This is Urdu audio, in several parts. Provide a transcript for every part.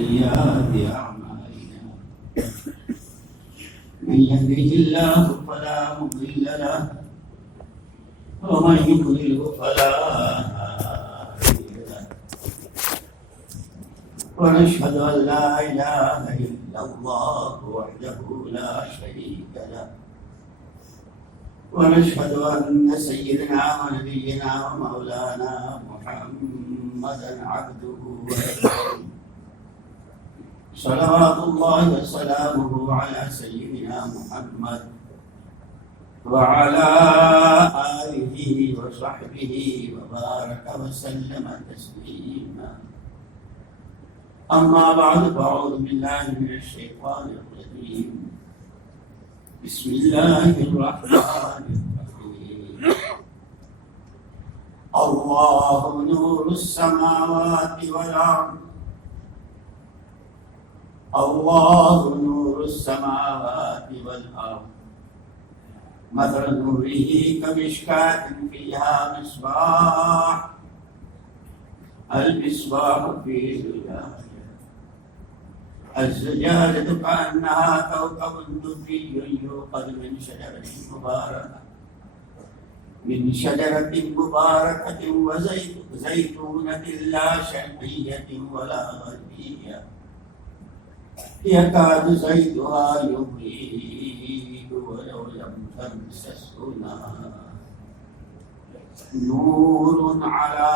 سيئات أعمالنا من يهده الله فلا مضل له ومن يضلل فلا هادي له ونشهد أن لا إله إلا الله وحده لا شريك له ونشهد أن سيدنا ونبينا ومولانا محمدا عبده ورسوله صلوات الله وسلامه على سيدنا محمد وعلى آله وصحبه وبارك وسلم تسليما أما بعد فأعوذ بالله من الشيطان الرجيم بسم الله الرحمن الرحيم الله نور السماوات والأرض الله نور السماوات والأرض مثل نوره كمشكاة فيها مصباح المصباح في زجاجة الزجاجة كأنها كوكب دري يوقد من شجرة مباركة وزيتونة لا شرقية ولا غربية يكاد زيتها يضيء ولو لم تمسسه نار نور على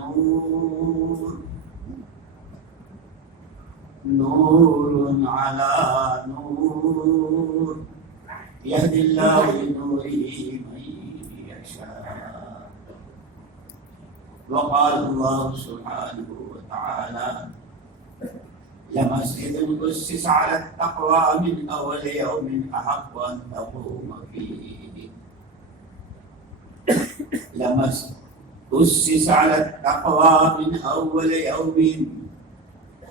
نور نور على نور يهدي الله لنوره من يشاء وقال الله سبحانه وتعالى لمسجد أسس على التقوى من أول يوم أحق أن تقوم فيه لمسجد أسس على التقوى من أول يوم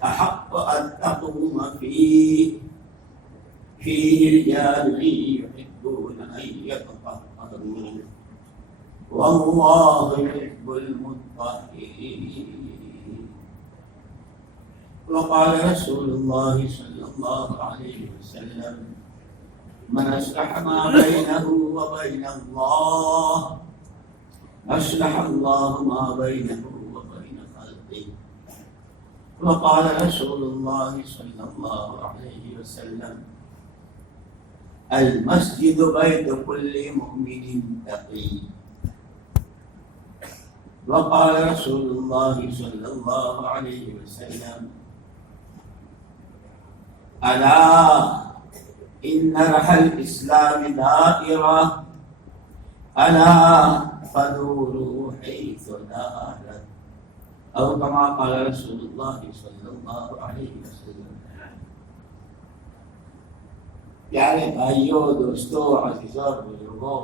أحق أن تقوم فيه رجال يحبون أن يتطهروا والله يحب المطهرين وقال رسول الله صلى الله عليه وسلم من أصلح ما بينه وبين الله أصلح الله ما بينه وبين خلقه وقال رسول الله صلى الله عليه وسلم المسجد بيت كل مؤمن تقي وقال رسول الله صلى الله عليه وسلم ألا إن رحى الإسلام دائرة ألا فدوروا حيث دارت أو كما قال رسول الله صلی اللہ علیہ وسلم. پیارے بھائیوں، دوستوں، عزیزوں اور بزرگوں،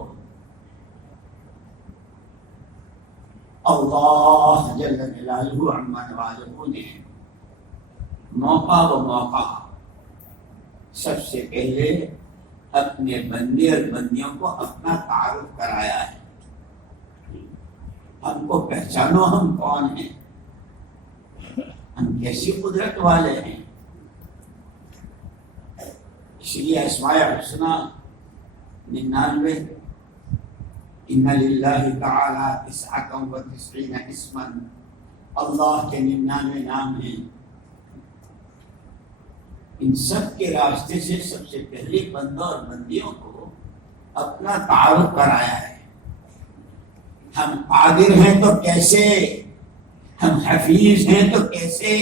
اللہ جل جلالہ عما نوازہ نے موقع سب سے پہلے اپنے بندے اور بندیوں کو اپنا تعارف کرایا ہے. ہم کو پہچانو ہم کون ہیں، ہم کیسی قدرت والے ہیں. اس لیے اسماء الحسنی 99 ان للہ تعالی 99 اسما، اللہ کے 99 نام ہیں. ان سب کے راستے سے سب سے پہلے بندوں اور بندیوں کو اپنا تعارف کرایا ہے. ہم قادر ہیں تو کیسے، ہم حفیظ ہیں تو کیسے،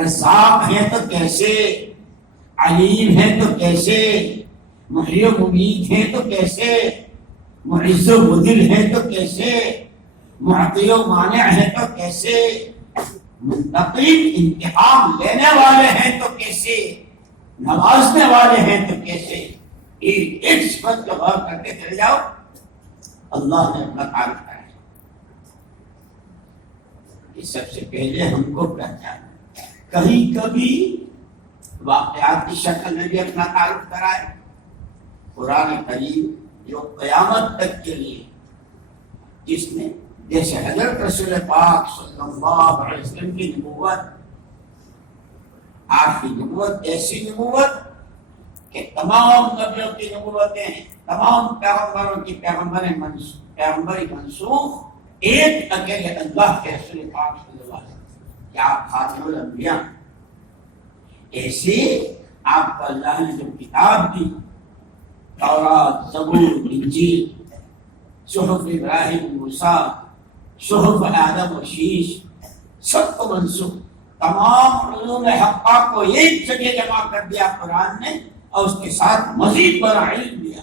رزاق ہیں تو کیسے، علیم ہیں تو کیسے، محی و ممیت ہیں تو کیسے، معز و مذل ہیں تو کیسے، معطی و مانع ہیں تو کیسے، منتقم انتقام لینے والے ہیں تو کیسے، نوازنے والے ہیں تو کیسے. ایک صفت کو غور کرتے چلے جاؤ، اللہ نے اپنا تعارف کرایا. سب سے پہلے ہم کو پہچانا، کہیں کبھی واقعات کی شکل میں بھی اپنا تعارف کرائے. قرآن کریم جو قیامت تک کے لیے جس نے جیسے حضرت رسول پاک صلی اللہ علیہ وسلم کی نبوت آپ کی نبوت ایسی نبوت کہ تمام نبیوں کی نبوتیں، تمام پیغمبروں کی پیغمبری منسوخ ایک اکیلے اللہ کے رسول پاک صلی اللہ علیہ وسلم کہ آپ خاتم الانبیاء۔ ایسے آپ کو اللہ نے جو کتاب دی، تورات، زبور، انجیل، صحف ابراہیم موسیٰ، صحف آدم و شیش، سب کو منسوخ، تمام علوم حقہ کو ایک جگہ جمع کر دیا قرآن نے، اور اس کے ساتھ مزید بڑا علم دیا۔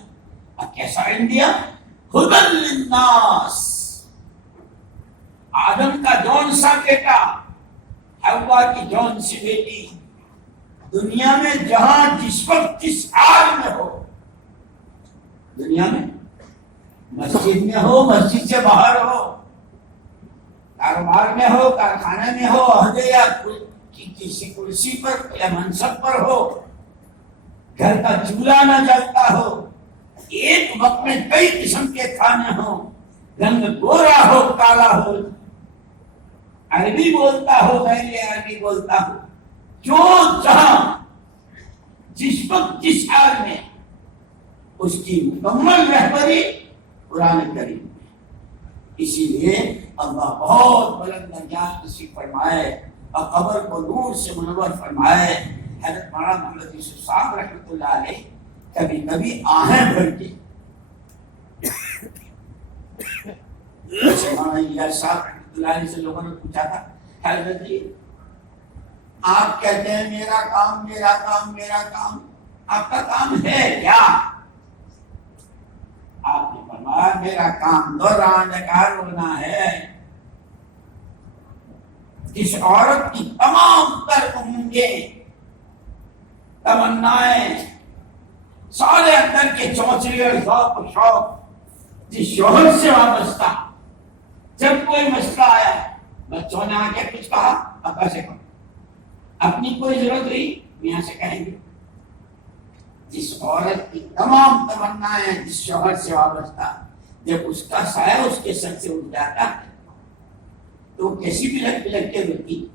اور کیسا علم دیا؟ ہدی للناس۔ آدم کا جون سا بیٹا، حوا کی جون سی بیٹی، دنیا میں جہاں جس وقت جس حال میں ہو، دنیا میں مسجد میں ہو، مسجد سے باہر ہو، کاروبار میں ہو، کارخانے میں ہو، عہدے یا کسی کرسی پر یا منصب پر ہو، گھر کا چولہا نہ جلتا ہو، ایک وقت میں کئی قسم کے کھانے ہوں، رنگ گورا ہو کالا ہو، عربی بولتا ہو غیر عربی بولتا ہو، جو جہاں جس وقت جس حال میں، اس کی مکمل رہبری قرآن کریم میں۔ اسی لیے اللہ بہت بلند نجات نصیب فرمائے اور قبر کو نور سے منور فرمائے۔ حضرت مولانا محمد یوسف صاحب رحمۃ اللہ علیہ کبھی کبھی آہیں بھر کے مولانا الیاس صاحب رحمۃ اللہ علیہ سے لوگوں نے پوچھا تھا، حضرت جی آپ کہتے ہیں میرا کام میرا کام میرا کام، آپ کا کام ہے کیا؟ آپ نے فرمایا میرا کام دوران کار ہونا ہے۔ جس عورت کی تمام تر امنگیں، تمنائیں، سارے اندر کے چونچلے اور ذوق و شوق جس شوہر سے وابستہ، جب کوئی مسئلہ آیا، بچوں نے آ کے کچھ کہا، ابا سے کہو، اپنی کوئی ضرورت رہی میاں سے کہیں گے۔ جس عورت کی تمام تمنائیں جس شوہر سے وابستہ، جب اس کا سایہ اس کے سر سے اٹھ جاتا ہے تو وہ کیسی بلک بلک کے روتی،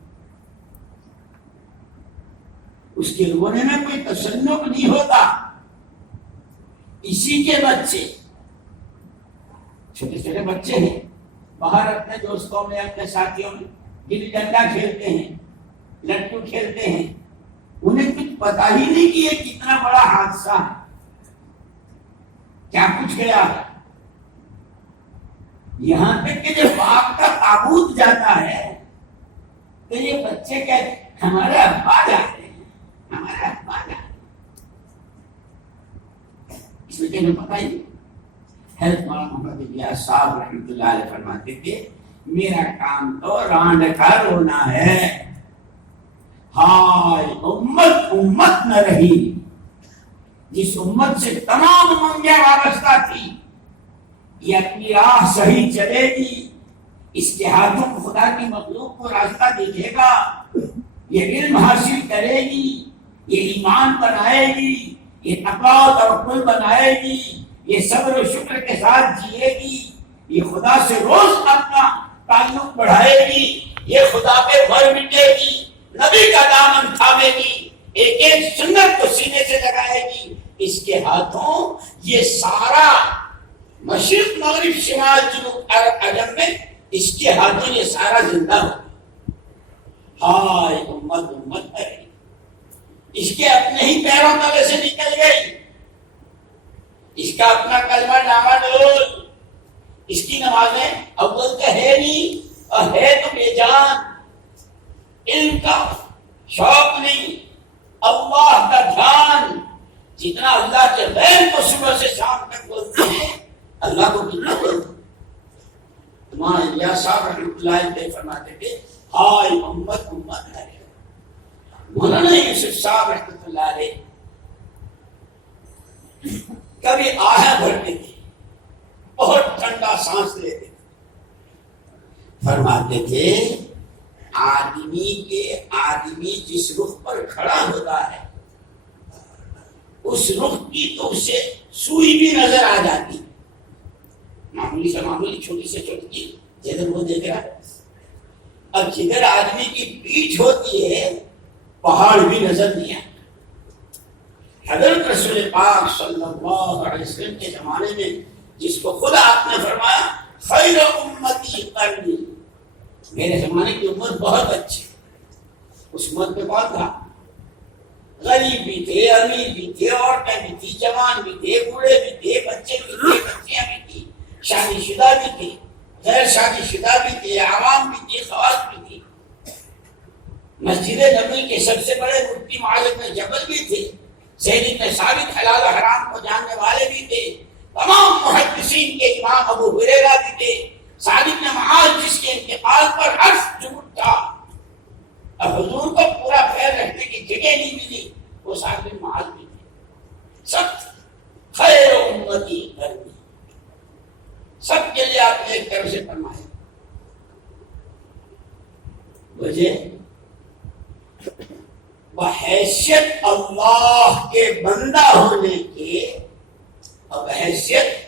اس کے رونے میں کوئی تشنج نہیں ہوتا۔ اسی کے بچے، چھوٹے چھوٹے بچے ہیں، باہر اپنے دوستوں میں اپنے ساتھیوں میں گلی ڈنڈا کھیلتے ہیں، لٹو کھیلتے ہیں، انہیں کچھ پتا ہی نہیں کہ یہ کتنا بڑا حادثہ ہے، کیا کچھ گیا ہے۔ یہاں تک کہ جب باپ کا تابوت جاتا ہے تو یہ بچے کہتے ہیں ہمارے ابا جاتے ہیں، ہمارے ابا جاتے ہیں، اس وجہ میں پتا ہی۔ حضرت مولانا محمد الیاس صاحب رحمۃ اللہ علیہ فرماتے تھے میرا کام تو رانڈ کا رونا ہے، ہائے امت امت نہ رہی، جس امت سے تمام امنگیں وابستہ تھی، یہ اپنی راہ صحیح چلے گی، اس کے ہاتھوں کو خدا کی مخلوق کو راستہ دیکھے گا، یہ علم حاصل کرے گی، یہ ایمان بنائے گی، یہ تقویٰ و توکل بنائے گی، یہ صبر و شکر کے ساتھ جیے گی، یہ خدا سے روز اپنا تعلق بڑھائے گی، یہ خدا پہ مر مٹے گی، نبی کا دامن تھامے گی، ایک ایک سنت کو سینے سے لگائے گی، اس کے ہاتھوں یہ سارا مشرق مغرب شمال جنوب عرب عجم میں اس کے ہاتھوں یہ سارا زندہ ہو۔ ہائے امت امت ہے، اس کے اپنے ہی پیروں تلے سے نکل گئی، اس کا اپنا کلمہ ڈاماڈول، اس کی نمازیں اول تو ہے نہیں اور ہے تو بے جان، علم کا شوق نہیں، اللہ کا دھیان، جتنا اللہ کے غیر کو صبح سے شام تک بولتے ہیں اللہ کو کتنا بولتے ہیں۔ مولانا الیاس صاحب رحمۃ اللہ علیہ فرماتے تھے ہائے امت امت ہے۔ مولانا یوسف صاحب رحمۃ اللہ علیہ کبھی آہیں بھرتے تھے، بہت ٹھنڈا سانس لیتے تھے، فرماتے تھے آدمی جس رخ پر کھڑا ہوتا ہے اس رخ کی تو اسے سوئی بھی نظر آ جاتی، معمولی سے معمولی چھوٹی سے چھوٹی جدھر وہ دیکھ رہا ہے، اب جدھر آدمی کی پیٹھ ہوتی ہے پہاڑ بھی نظر نہیں آتا۔ حضرت رسول پاک صلی اللہ علیہ وسلم کے زمانے میں جس کو خود آپ نے فرمایا خیر امتی قرنی، میرے زمانے کی امت بہت اچھی، اس امت میں کون تھا؟ غریب بھی تھے، امیر بھی تھے، عورتیں بھی تھی، جوان بھی تھے، بوڑھے بھی تھے، بچے بھی تھے، بچیاں بھی تھی، شادی شدہ بھی تھے، غیر شادی شدہ بھی تھے، عوام بھی تھی، خواص بھی تھی۔ مسجد نبوی کے سب سے بڑے مفتی معاذ بن جبل بھی تھے، زید بن ثابت حلال و حرام کو جاننے والے بھی تھے، تمام محدثین کے امام ابو ہریرہ بھی تھے، سعد بن معاذ جس کے انتقال پر عرش جھوٹ تھا، اب حضور کو پورا پیر رکھنے کی جگہ نہیں ملی، وہ سعد بن معاذ بھی تھے۔ سب خیر امتی قرنی، سب کے لیے آپ نے ایک طرف سے فرمایا۔ وجہ بحیثیت اللہ کے بندہ ہونے کے اور بحیثیت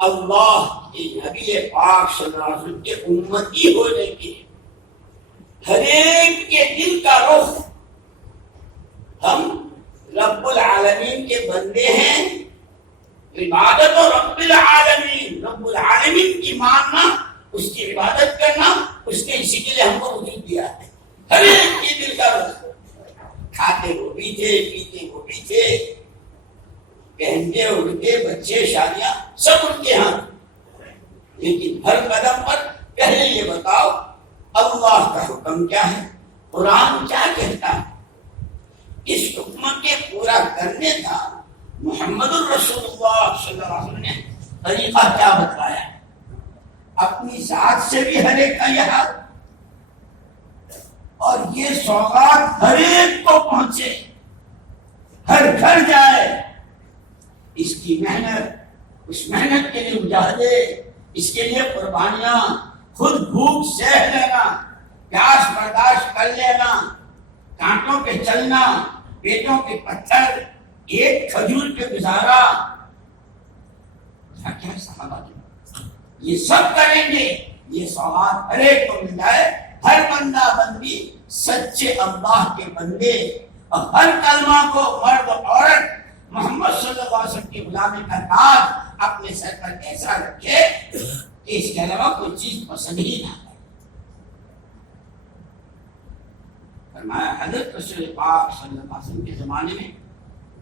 اللہ کے نبی پاک صلی اللہ علیہ وسلم کے امتی ہونے کے، ہر ایک کے دل کا رخ ہم رب العالمین کے بندے ہیں، عبادت و رب العالمین، رب العالمین کی ماننا، اس کی عبادت کرنا، اس نے اسی کے لیے ہم کو وجود دیا ہے۔ ہر ایک کے دل کا رخ، کھاتے وہ بھی تھے، پیتے وہ بھی تھے، پہنتے اڑتے بچے شادیاں سب ان کے ہاں، لیکن ہر قدم پر پہلے یہ بتاؤ اللہ کا حکم کیا ہے، قرآن کیا کہتا ہے۔ اس حکم کے پورا کرنے کا محمد الرسول اللہ صلی اللہ علیہ وسلم نے طریقہ کیا بتایا ہے، اپنی ذات سے بھی ہر ایک کا یہ حال، اور یہ سوغات ہر ایک کو پہنچے، ہر گھر جائے، اس کی محنت، اس محنت کے لیے مجاہدے، اس کے لیے قربانیاں، خود بھوک سہ لینا، پیاس برداشت کر لینا، کانٹوں پہ چلنا، پیٹوں کے پتھر، ایک کھجور پہ گزارا، کیا صحابہ یہ سب کریں گے، یہ سوغات ہر ایک کو مل جائے، ہر بندہ بندی سچے اللہ کے بندے، اور ہر کلمہ کو مرد و عورت محمد صلی اللہ علیہ وسلم کی غلامی کا تاج اپنے سر پر ایسا رکھے کہ اس کے علاوہ کوئی چیز پسند ہی نہ آئے۔ فرمایا حضرت رسول پاک صلی اللہ علیہ وسلم کے زمانے میں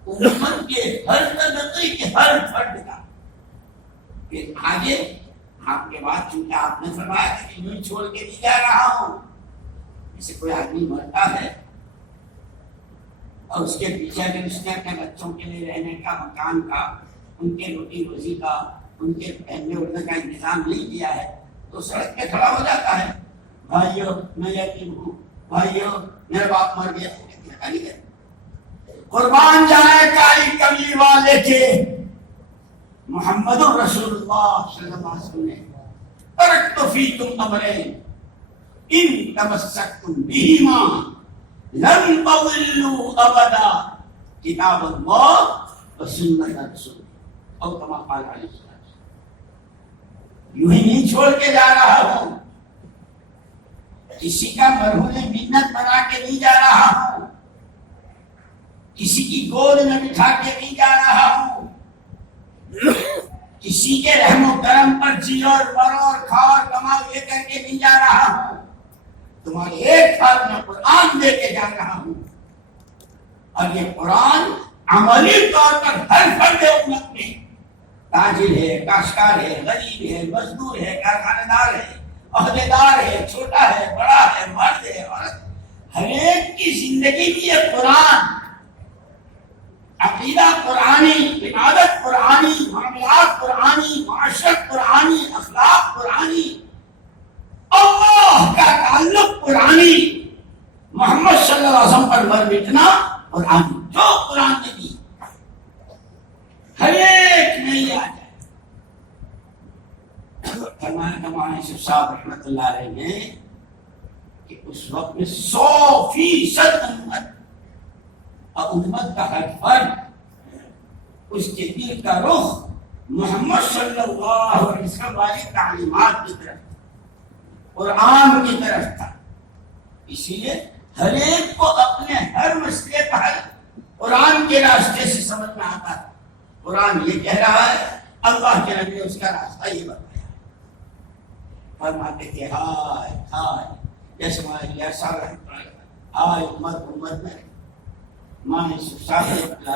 امت کے ہر طبقے کے ہر فرد کا، پھر آگے آپ کے بعد چونکہ آپ نے فرمایا کہ میں چھوڑ کے نہیں جا رہا ہوں، جیسے کوئی آدمی مرتا ہے اور اس کے پیچھے اگر اس نے اپنے بچوں کے لیے رہنے کا، مکان کا، ان کے روٹی روزی کا، ان کے پہننے اڑنے کا انتظام نہیں کیا ہے تو سڑک پہ کھڑا ہو جاتا ہے، بھائیو میں یتیم ہوں، بھائیو میرا باپ مر گیا، قربان جائے کالی کملی والے کے محمد الرسول اللہ صلی اللہ علیہ وسلم نے ترکت فیکم امرین ان تمسکتم بہما لن تضلوا ابدا، کتاب اللہ و سنت رسول اور کما قال علیہ السلام۔ یوں ہی نہیں چھوڑ کے جا رہا ہوں، کسی کا مرہون منت بنا کے نہیں جا رہا ہوں، کسی کی گود میں بٹھا کے نہیں جا رہا ہوں، کسی کے رحم و کرم پر جی اور مرو اور کھا اور کماؤ یہ کر کے نہیں جا رہا ہوں، تمہارے ایک ہاتھ میں قرآن دے کے جا رہا ہوں، اور یہ قرآن عملی طور پر ہر فرد امت میں، تاجر ہے، کاشتکار ہے، غریب ہے، مزدور ہے، کارخانہ دار ہے، عہدیدار ہے، چھوٹا ہے، بڑا ہے، مرد ہے، عورت، ہر ایک کی زندگی میں یہ قرآن، عقیدہ قرآنی، عبادت قرآنی، معاملات قرآنی، معاشرت قرآنی، اخلاق قرآنی، اللہ کا تعلق قرآنی، محمد صلی اللہ علیہ وسلم پر مر مٹنا قرآنی، جو قرآن نے دی ہر ایک نہیں آ جائے۔ فرمایا مولانا یوسف صاحب رحمۃ اللہ علیہ نے کہ اس وقت میں 100% امت، اور امت کا ہر فرد اس کے دل کا رخ محمد صلی اللہ علیہ وسلم والی تعلیمات کی طرف، قرآن کی طرف تھا، اسی لیے ہر ایک کو اپنے ہر مسئلے کا حل قرآن کے راستے سے سمجھ میں آتا ہے. قرآن یہ کہہ رہا ہے، اللہ کے نبی نے اس کا راستہ یہ بتایا. فرماتے تھے ہائے ہائے، جیسے ہائے امت میں ماں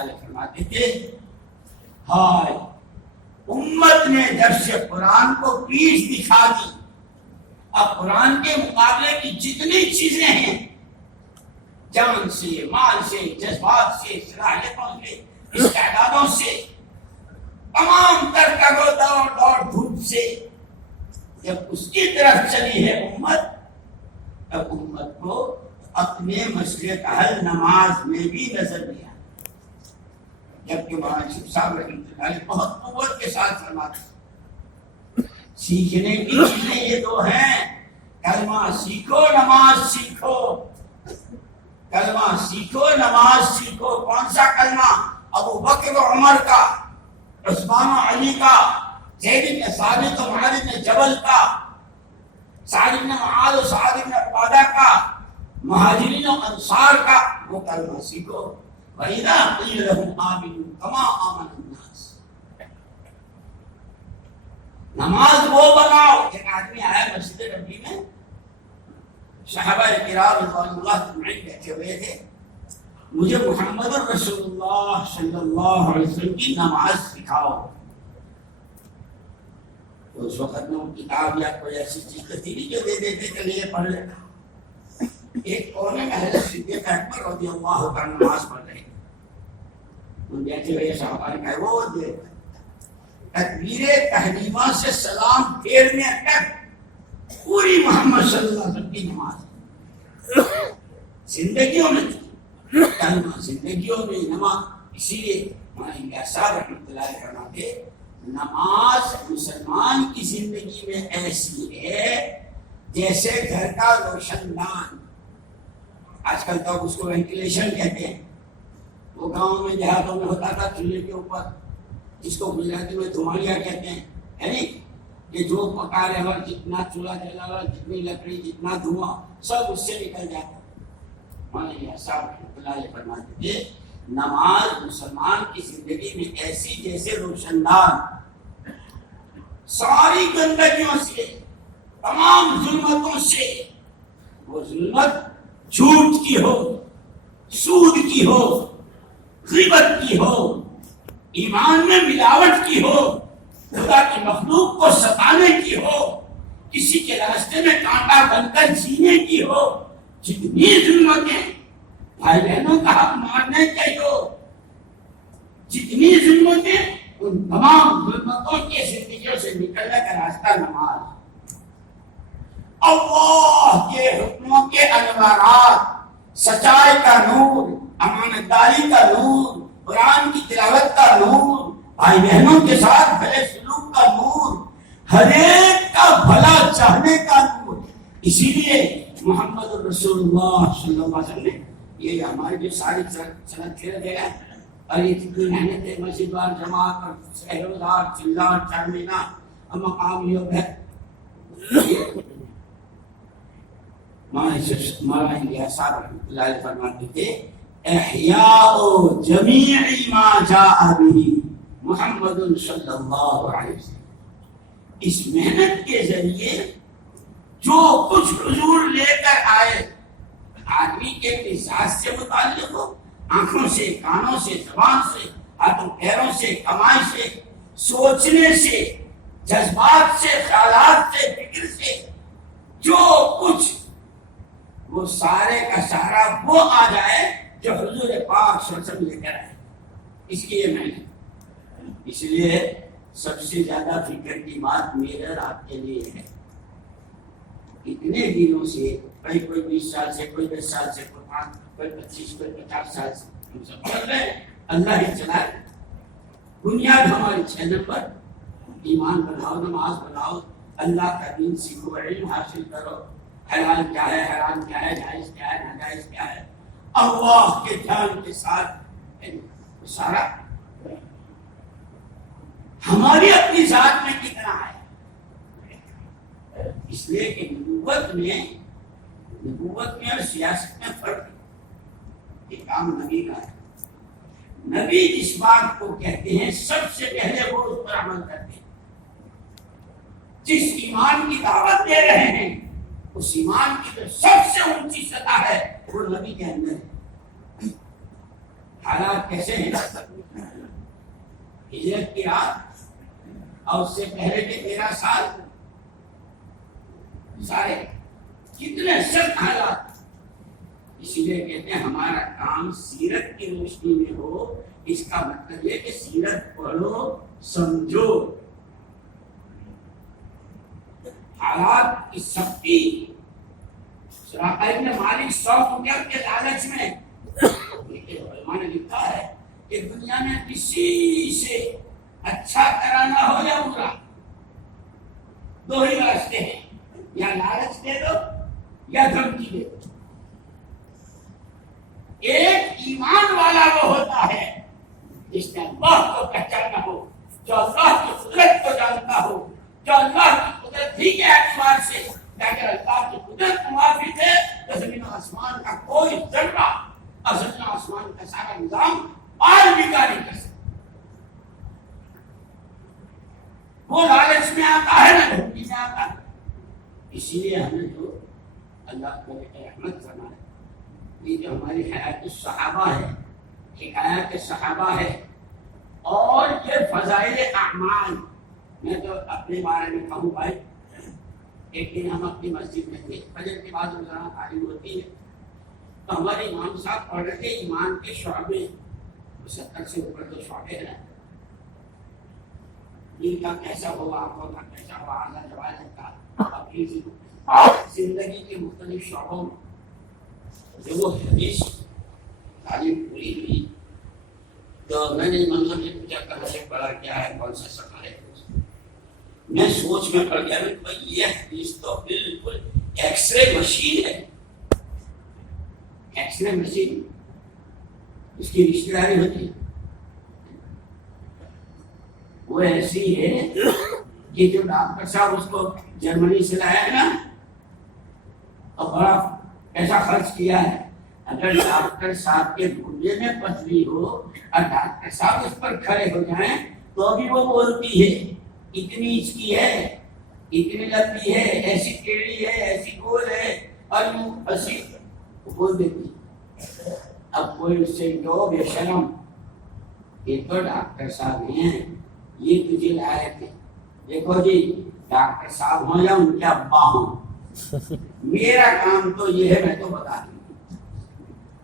فرماتے تھے ہائے امت نے درس قرآن کو پیٹھ دکھا دی. اب قرآن کے مقابلے کی جتنی چیزیں ہیں، جان سے، مال سے، جذبات سے، صلاحیتوں سے، استعدادوں سے، تمام تر تگو دوڑ دھوپ سے جب اس کی طرف چلی ہے امت، اب امت کو اپنے مسئلے کا حل نماز میں بھی نظر نہیں آتا. جبکہ مولانا شیخ صاحب رحمۃ اللہ علیہ بہت قوت کے ساتھ فرماتے ہیں سیکھنے کی چیزیں یہ دو ہیں، کلمہ سیکھو نماز سیکھو. کلمہ سیکھو نماز سیکھو. کون سا کلمہ؟ ابو بکر و عمر کا، عثمان و علی کا، زید بن ثابت و معاذ بن جبل کا، سعد بن معاذ و سعد بن عبادہ کا، مہاجرین و انصار کا. وہ کلمہ سیکھو. وَإِذَا قِيلَ لَهُمْ آمِنُوا كَمَا آمَنَ النَّاسُ. نماز وہ بناؤ. ایک آدمی آیا مسجد نبوی میں، صحابہ کرام رضوان اللہ اجمعین بیٹھے ہوئے تھے. مجھے محمد رسول اللہ صلی اللہ علیہ وسلم کی نماز سکھاؤ. تو اس وقت میں کتاب یا کوئی ایسی چیز تو تھی نہیں جو دے دیتے کہ یہ پڑھ لیتا. ایک کونے میں حضرت صدیق اکبر رضی اللہ عنہ نماز پڑھ رہے. ان بیٹھے ہوئے صحابہ نے کہا وہ دے تکبیر تحریمہ سے سلام پھیرنے تک پوری محمد صلی اللہ علیہ وسلم کی نماز زندگیوں میں کلمہ زندگیوں میں نماز. اسی لیے مولانا صاحب رحمۃ اللہ علیہ فرماتے نماز مسلمان کی زندگی میں ایسی ہے جیسے گھر کا روشن دان. آج کل تو اس کو وینٹیلیشن کہتے ہیں. وہ گاؤں میں دیہاتوں میں ہوتا تھا چولہے کے اوپر، جس کو گجراتی میں دھمالیاں کہتے ہیں، یعنی کہ جو پکا رہے اور جتنا چولہا جلا ہوا، جتنی لکڑی، جتنا دھواں سب اس سے نکل جاتا. مولانا صاحب رحمۃ اللہ علیہ فرماتے تھے نماز مسلمان کی زندگی میں ایسی جیسے روشن دان، ساری گندگیوں سے، تمام ظلمتوں سے. وہ ظلمت جھوٹ کی ہو، سود کی ہو، غیبت کی ہو، ایمان میں ملاوٹ کی ہو، خدا کی مخلوق کو ستانے کی ہو، کسی کے راستے میں کانٹا بن کر جینے کی ہو. جتنی ظلمتیں بھائی بہنوں کا حق مارنے کی ہو، جتنی ظلمتیں، ان تمام ظلمتوں کی زندگیوں سے نکلنے کا راستہ نماز. اللہ کے حکموں کے انوارات، سچائی کا نور، امانت داری کا نور، قرآن کی تلاوت کا نور، بھائی بہنوں کے ساتھ بھلے سلوک کا نور، ہر ایک کا بھلا چاہنے کا نور. اسی لیے محمد رسول اللہ صلی اللہ علیہ وسلم نے یہ ہماری جو ساری سنت پھیر دے گا، اور یہ کتنی محنت ہے، مسجد وار جماعت اور سہروزار چلار چارمینا مقام یوگ ہے. مولانا صاحب رحمۃ اللہ علیہ فرماتے تھے احیاء جمیع ما جاء به محمد صلی اللہ علیہ وسلم. اس محنت کے ذریعے جو کچھ حضور لے کر آئے، آدمی کے مزاج سے متعلق ہو، آنکھوں سے، کانوں سے، زبان سے، ہاتھوں پیروں سے، کمائی سے، سوچنے سے، جذبات سے، خیالات سے، فکر سے، جو کچھ وہ سارے کا سارا وہ آ جائے جو حضور پاک صلی اللہ علیہ وسلم لے کر آئے. اس لیے میں نے اس لیے سب سے زیادہ فکر کی بات میرے اور آپ کے لیے ہے. اتنے دنوں سے کوئی 20 سال سے، کوئی 10 سال سے، کوئی 5، کوئی 25، کوئی 50 سال سے ہم سب چل رہے ہیں. اللہ ہی چلائے. بنیاد ہماری 6 نمبر ایمان بناؤ، نماز بناؤ، اللہ کا دین سیکھو، علم حاصل کرو، حلال کیا ہے، حرام کیا ہے، جائز کیا ہے، ناجائز کیا ہے، اللہ کے دھیان کے ساتھ سارا. ہماری اپنی ذات میں کتنا ہے، اس لیے کہ نبوت میں نبوت میں اور سیاست میں فرق ہے، یہ کام نبی کا ہے۔ نبی جس بات کو کہتے ہیں سب سے پہلے وہ اس پر عمل کرتے ہیں۔ جس ایمان کی دعوت دے رہے ہیں اس ایمان کی جو سب سے اونچی سطح ہے وہ نبی کے اندر ہے۔ حالات کیسے ہیں؟ ہجرت کی رات اور اس سے پہلے کے 13 سال سارے کتنے سخت حالات، اسی لیے کہتے ہیں ہمارا کام سیرت کی روشنی میں ہو۔ اس کا مطلب یہ کہ سیرت پڑھو، سمجھو، حالات کی سختی۔ سراقہ ابن مالک 100 روپیہ کے لالچ میں علماء نے لکھا ہے کہ دنیا میں کسی سے اچھا کرانا ہو یا برا، دو ہی راستے ہیں، یا لالچ دے دو یا دھمکی دے دو۔ ایک ایمان والا وہ ہوتا ہے جس نے اللہ کو پہچانا ہو، جو اللہ کی قدرت کو جانتا ہو، جو اللہ کی قدرت ہی کے اعتبار سے کہ اگر اللہ کی قدرت موافق ہے تو زمین و آسمان کا کوئی ذرہ اور زمین و آسمان کا سارا نظام آج بھی نہیں کر سکتا۔ وہ لالچ میں آتا ہے نہ دھمکی میں آتا ہے۔ اسی لیے ہمیں جو اللہ کو رحمت فرمائے، یہ جو ہماری حیات صحابہ ہے، حکایات صحابہ ہے، اور یہ فضائل اعمال، میں تو اپنے بارے میں کہوں بھائی، ایک دن ہم اپنی مسجد میں تھے، فجر کے بعد روزانہ تعلیم ہوتی ہے، تو ہمارے امام صاحب پڑھ رہے تھے ایمان کے شعبے، 70 سے اوپر تو شعبے ہیں، دل کا کیسا ہوا، آنکھوں کا کیسا ہوا، اعلیٰ جوانب کا، اپنی زندگی کے مختلف شعبوں میں۔ جب وہ حدیث تعلیم پوری ہوئی تو میں نے امام صاحب سے پوچھا کہاں سے پڑھا، کیا ہے، کون سا صفحہ ہے؟ میں سوچ میں پڑ گیا کہ یہ حدیث تو بالکل ایکس رے مشین ہے۔ ایکس رے مشین اس کی رشتہ داری ہوتی ہے، وہ ایسی ہے کہ جو ڈاکٹر صاحب اس کو جرمنی سے لایا ہے نا، اور بڑا پیسہ خرچ کیا ہے، اگر ڈاکٹر صاحب کے گھٹنے میں پتلی ہو اور ڈاکٹر صاحب اس پر کھڑے ہو جائیں تو بھی وہ بولتی ہے اتنی انچ کی ہے، اتنی لمبی ہے، ایسی ٹیڑھی ہے، ایسی گول ہے، اور ایسی بول دیتی۔ اب کوئی اس سے جو بے شرم، یہ تو ڈاکٹر صاحب ہیں، یہ تجھے لائے تھے، دیکھو جی ڈاکٹر صاحب ہوں یا ان کے ابا ہوں، میرا کام تو یہ ہے، میں تو بتا دوں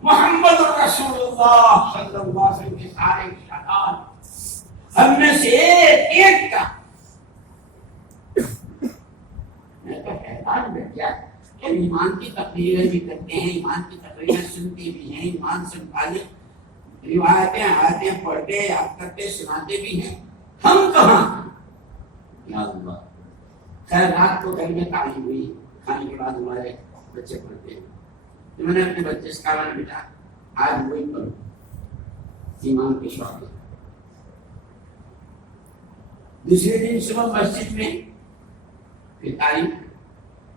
محمد رسول اللہ صلی اللہ علیہ وسلم کے سارے اشارات ہم میں سے ایک کا، میں تو حیران بیٹھ گیا کہ ایمان کی تقریریں بھی کرتے ہیں، ایمان کی تقریریں سنتے بھی ہیں، ایمان سے متعلق روایتیں آیتیں پڑھتے یاد کرتے سناتے بھی ہیں، ہم کہاں؟ یا اللہ۔ خیر رات کو گھر میں تعلیم ہوئی، کھانے کے بعد ہمارے بچے پڑھتے ہیں، تو میں نے اپنے بچے سے کہا بیٹا آج وہی پڑھو ایمان کے شعبے۔ دوسرے دن صبح مسجد میں پھر تعلیم،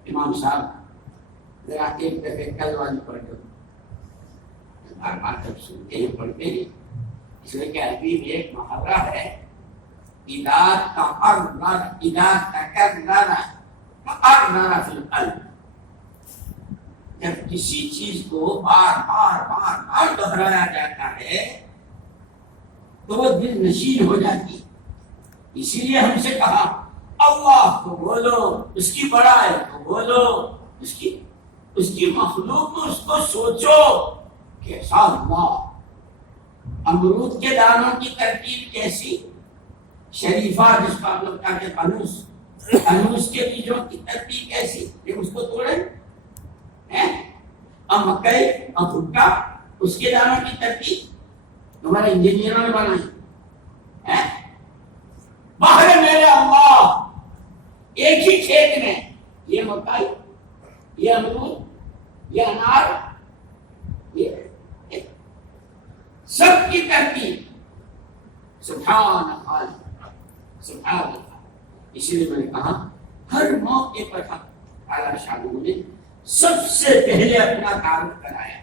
امام صاحب ذرا ایک دفعہ کل والی پڑھ دو، بار بار جب سنتے ہیں پڑھتے ہیں، اس لیے کہ عربی میں ایک محاورہ ہے، اذا تکرر فقرر فی القلب، جب کسی چیز کو بار بار بار بار دہرایا جاتا ہے تو وہ دل نشین ہو جاتی ہے۔ اسی لیے ہم سے کہا اللہ کو بولو، اس کی بڑائی کو بولو، اس کی مخلوق کو، اس کو سوچو کیسا اللہ۔ امرود کے دانوں کی ترکیب کیسی، شریفہ جس کا ہم لوگ کہتے ہیں انوس کے بیجوں کی ترکیب کیسی، یہ اس کو توڑے، اور مکئی اور بھٹا اس کے دانوں کی ترکیب ہمارے انجینئروں نے بنائی۔ باہر میرے اللہ ایک ہی کھیت میں یہ مکئی، یہ امرود، یہ انار، یہ سب کی ترکیب سبحان خالق، سبحان اللہ۔ اسی لیے میں نے کہا ہر موقع پر اعلیٰ شاہ نے سب سے پہلے اپنا تعارف کرایا.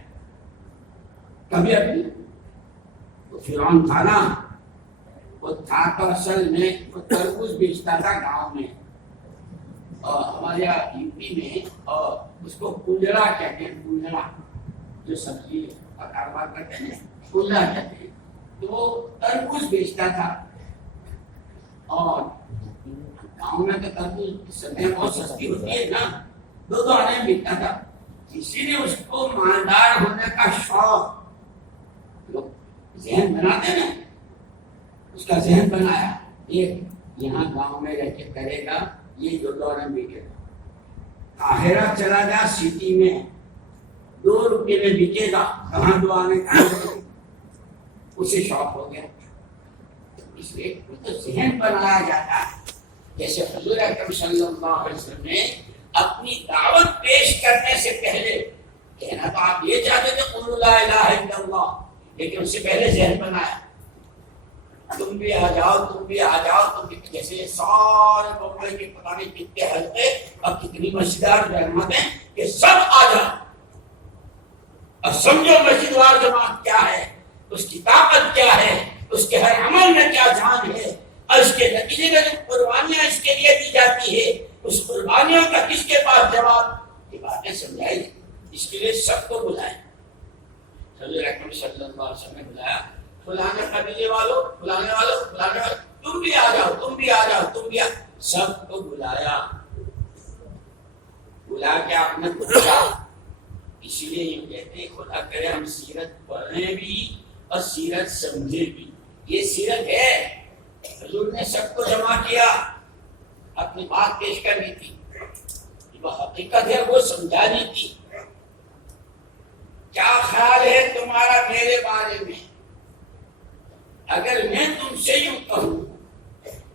کبھی اپنی تو فرعون تھا نا، وہ تھا تو اصل میں وہ تربوز بیچتا تھا گاؤں میں، اور ہمارے یہاں یو پی میں، اور اس کو کنجڑا کہتے ہیں. کنجڑا جو سبزی کا کاروبار کرتے ہیں کنجڑا کہتے ہیں. تو وہ تربوز بیچتا تھا، اور گاؤں میں تو تربوز سبزیاں بہت سستی ہوتی ہے نا، 2 آنے میں بکتا تھا. اسی لیے اس کو مالدار ہونے کا شوق، لوگ ذہن بناتے نا، اس کا ذہن بنایا ایک یہاں گاؤں میں رہ کے کرے گا، یہ 2 آنے میں بکے گا. قاہرہ چلا گیا سٹی میں، 2 روپے میں بکے گا، کہاں 2 آنے کا، اسے شوق ہو گیا. اس لیے تو ذہن بنایا جاتا ہے. جیسے حضور اکرم صلی اللہ علیہ وسلم نے اپنی دعوت پیش کرنے سے پہلے کہنا تو آپ یہ چاہتے تھے قولوا لا الہ الا اللہ، لیکن اس سے پہلے ذہن بنایا تم بھی آ جاؤ، تم بھی آ جاؤ، تم بھی. جیسے سارے بمبئی کے پتہ نہیں کتنے حلقے اور کتنی مسجدار جماعت ہیں کہ سب آ جاؤ اور سمجھو مسجد وار جماعت کیا ہے، اس کی طاقت کیا ہے، اس کے ہر عمل میں کیا جان ہے، اور اس کے نتیجے میں جو قربانیاں اس کے لیے دی جاتی ہے، اس قربانیوں کا کس کے پاس جواب، یہ باتیں سمجھائی. اس کے لیے سب کو بلائیں. حضور اکرم صلی اللہ علیہ وسلم نے بلایا فلانے قبیلے والوں، فلانے والوں، فلانے والوں، تم بھی آ جاؤ، تم بھی آ جاؤ، تم بھی آ. سب کو بلایا، بلا کے آپ نے پوچھا. اسی لیے یہ کہتے ہیں خدا کرے ہم سیرت پڑھیں بھی اور سیرت سمجھے بھی. یہ سیرت ہے. حضور نے سب کو جمع کیا، اپنی بات پیش کرنی تھی، وہ حقیقت ہے وہ سمجھانی تھی. کیا خیال ہے تمہارا میرے بارے میں؟ اگر میں تم سے یوں کہوں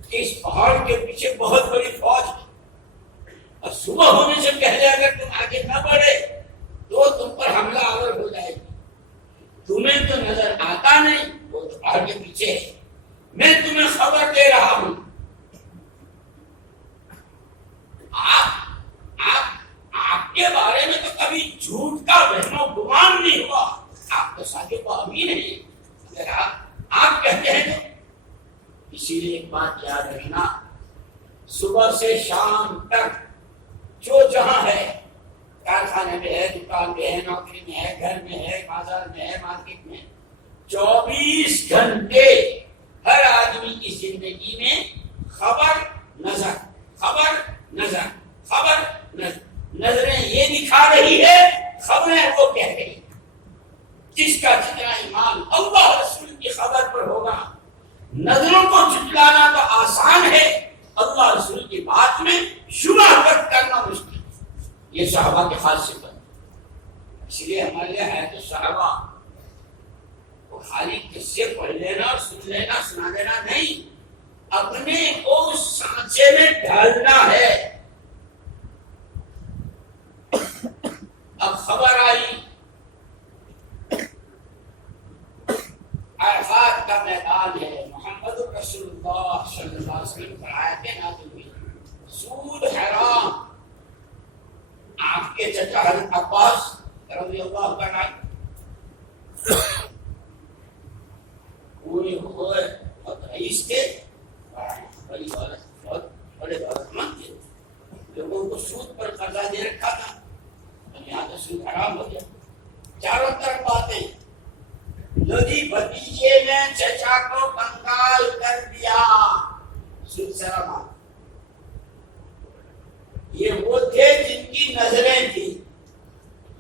کہ اس پہاڑ کے پیچھے بہت بڑی فوج ہے اور صبح ہونے سے پہلے اگر تم آگے نہ بڑھے تو تم پر حملہ آور ہو جائے گی. تمہیں تو نظر آتا نہیں، وہ تو پہاڑ کے پیچھے ہے. میں تمہیں خبر دے رہا ہوں، آپ کے بارے میں تو کبھی جھوٹ کا وہم و گمان نہیں ہوا. آپ تو صادق و امین ہیں. اگر آپ کہتے ہیں تو اسی لیے ایک بات یاد رکھنا، صبح سے شام تک جو جہاں ہے، کارخانے میں ہے، دکان میں ہے، نوکری میں ہے، گھر میں ہے، بازار میں ہے، مارکیٹ میں، 24 گھنٹے ہر آدمی کی زندگی میں خبر نظر، خبر نظر، خبر نظر. نظریں یہ دکھا رہی ہے، خبریں وہ کہہ رہی ہیں. جس کا جتنا ایمان اللہ رسول کی خبر پر ہوگا، نظروں کو جھٹلانا تو آسان ہے، اللہ رسول کی بات میں شبہ تک کرنا مشکل. یہ صحابہ کے خاص صفت ہے. اس لیے ہمارے لیے ہے تو صحابہ وہ خالی قصے پڑھ لینا اور سن لینا، سنا دینا نہیں، اپنے کو اس سانچے میں ڈھالنا ہے. اب خبر آئی عرفات کا میدان ہے، محمد رسول اللہ صلی اللہ علیہ وسلم پر آیتیں نازل ہوئی، سود حرام. آپ کے چچا حضرت عباس رضی اللہ عنہ پورے ہوئے اور رئیس تھے، بڑی دولت، بہت بڑے دولت مند تھے. لوگوں کو سود پر قرضہ دے رکھا تھا، یہاں تو سود حرام ہو گیا. چاروں طرف باتیں، لودھی بھتیجے نے چچا کو کنگال کر دیا، سود سرما. یہ وہ تھے جن کی نظریں تھی،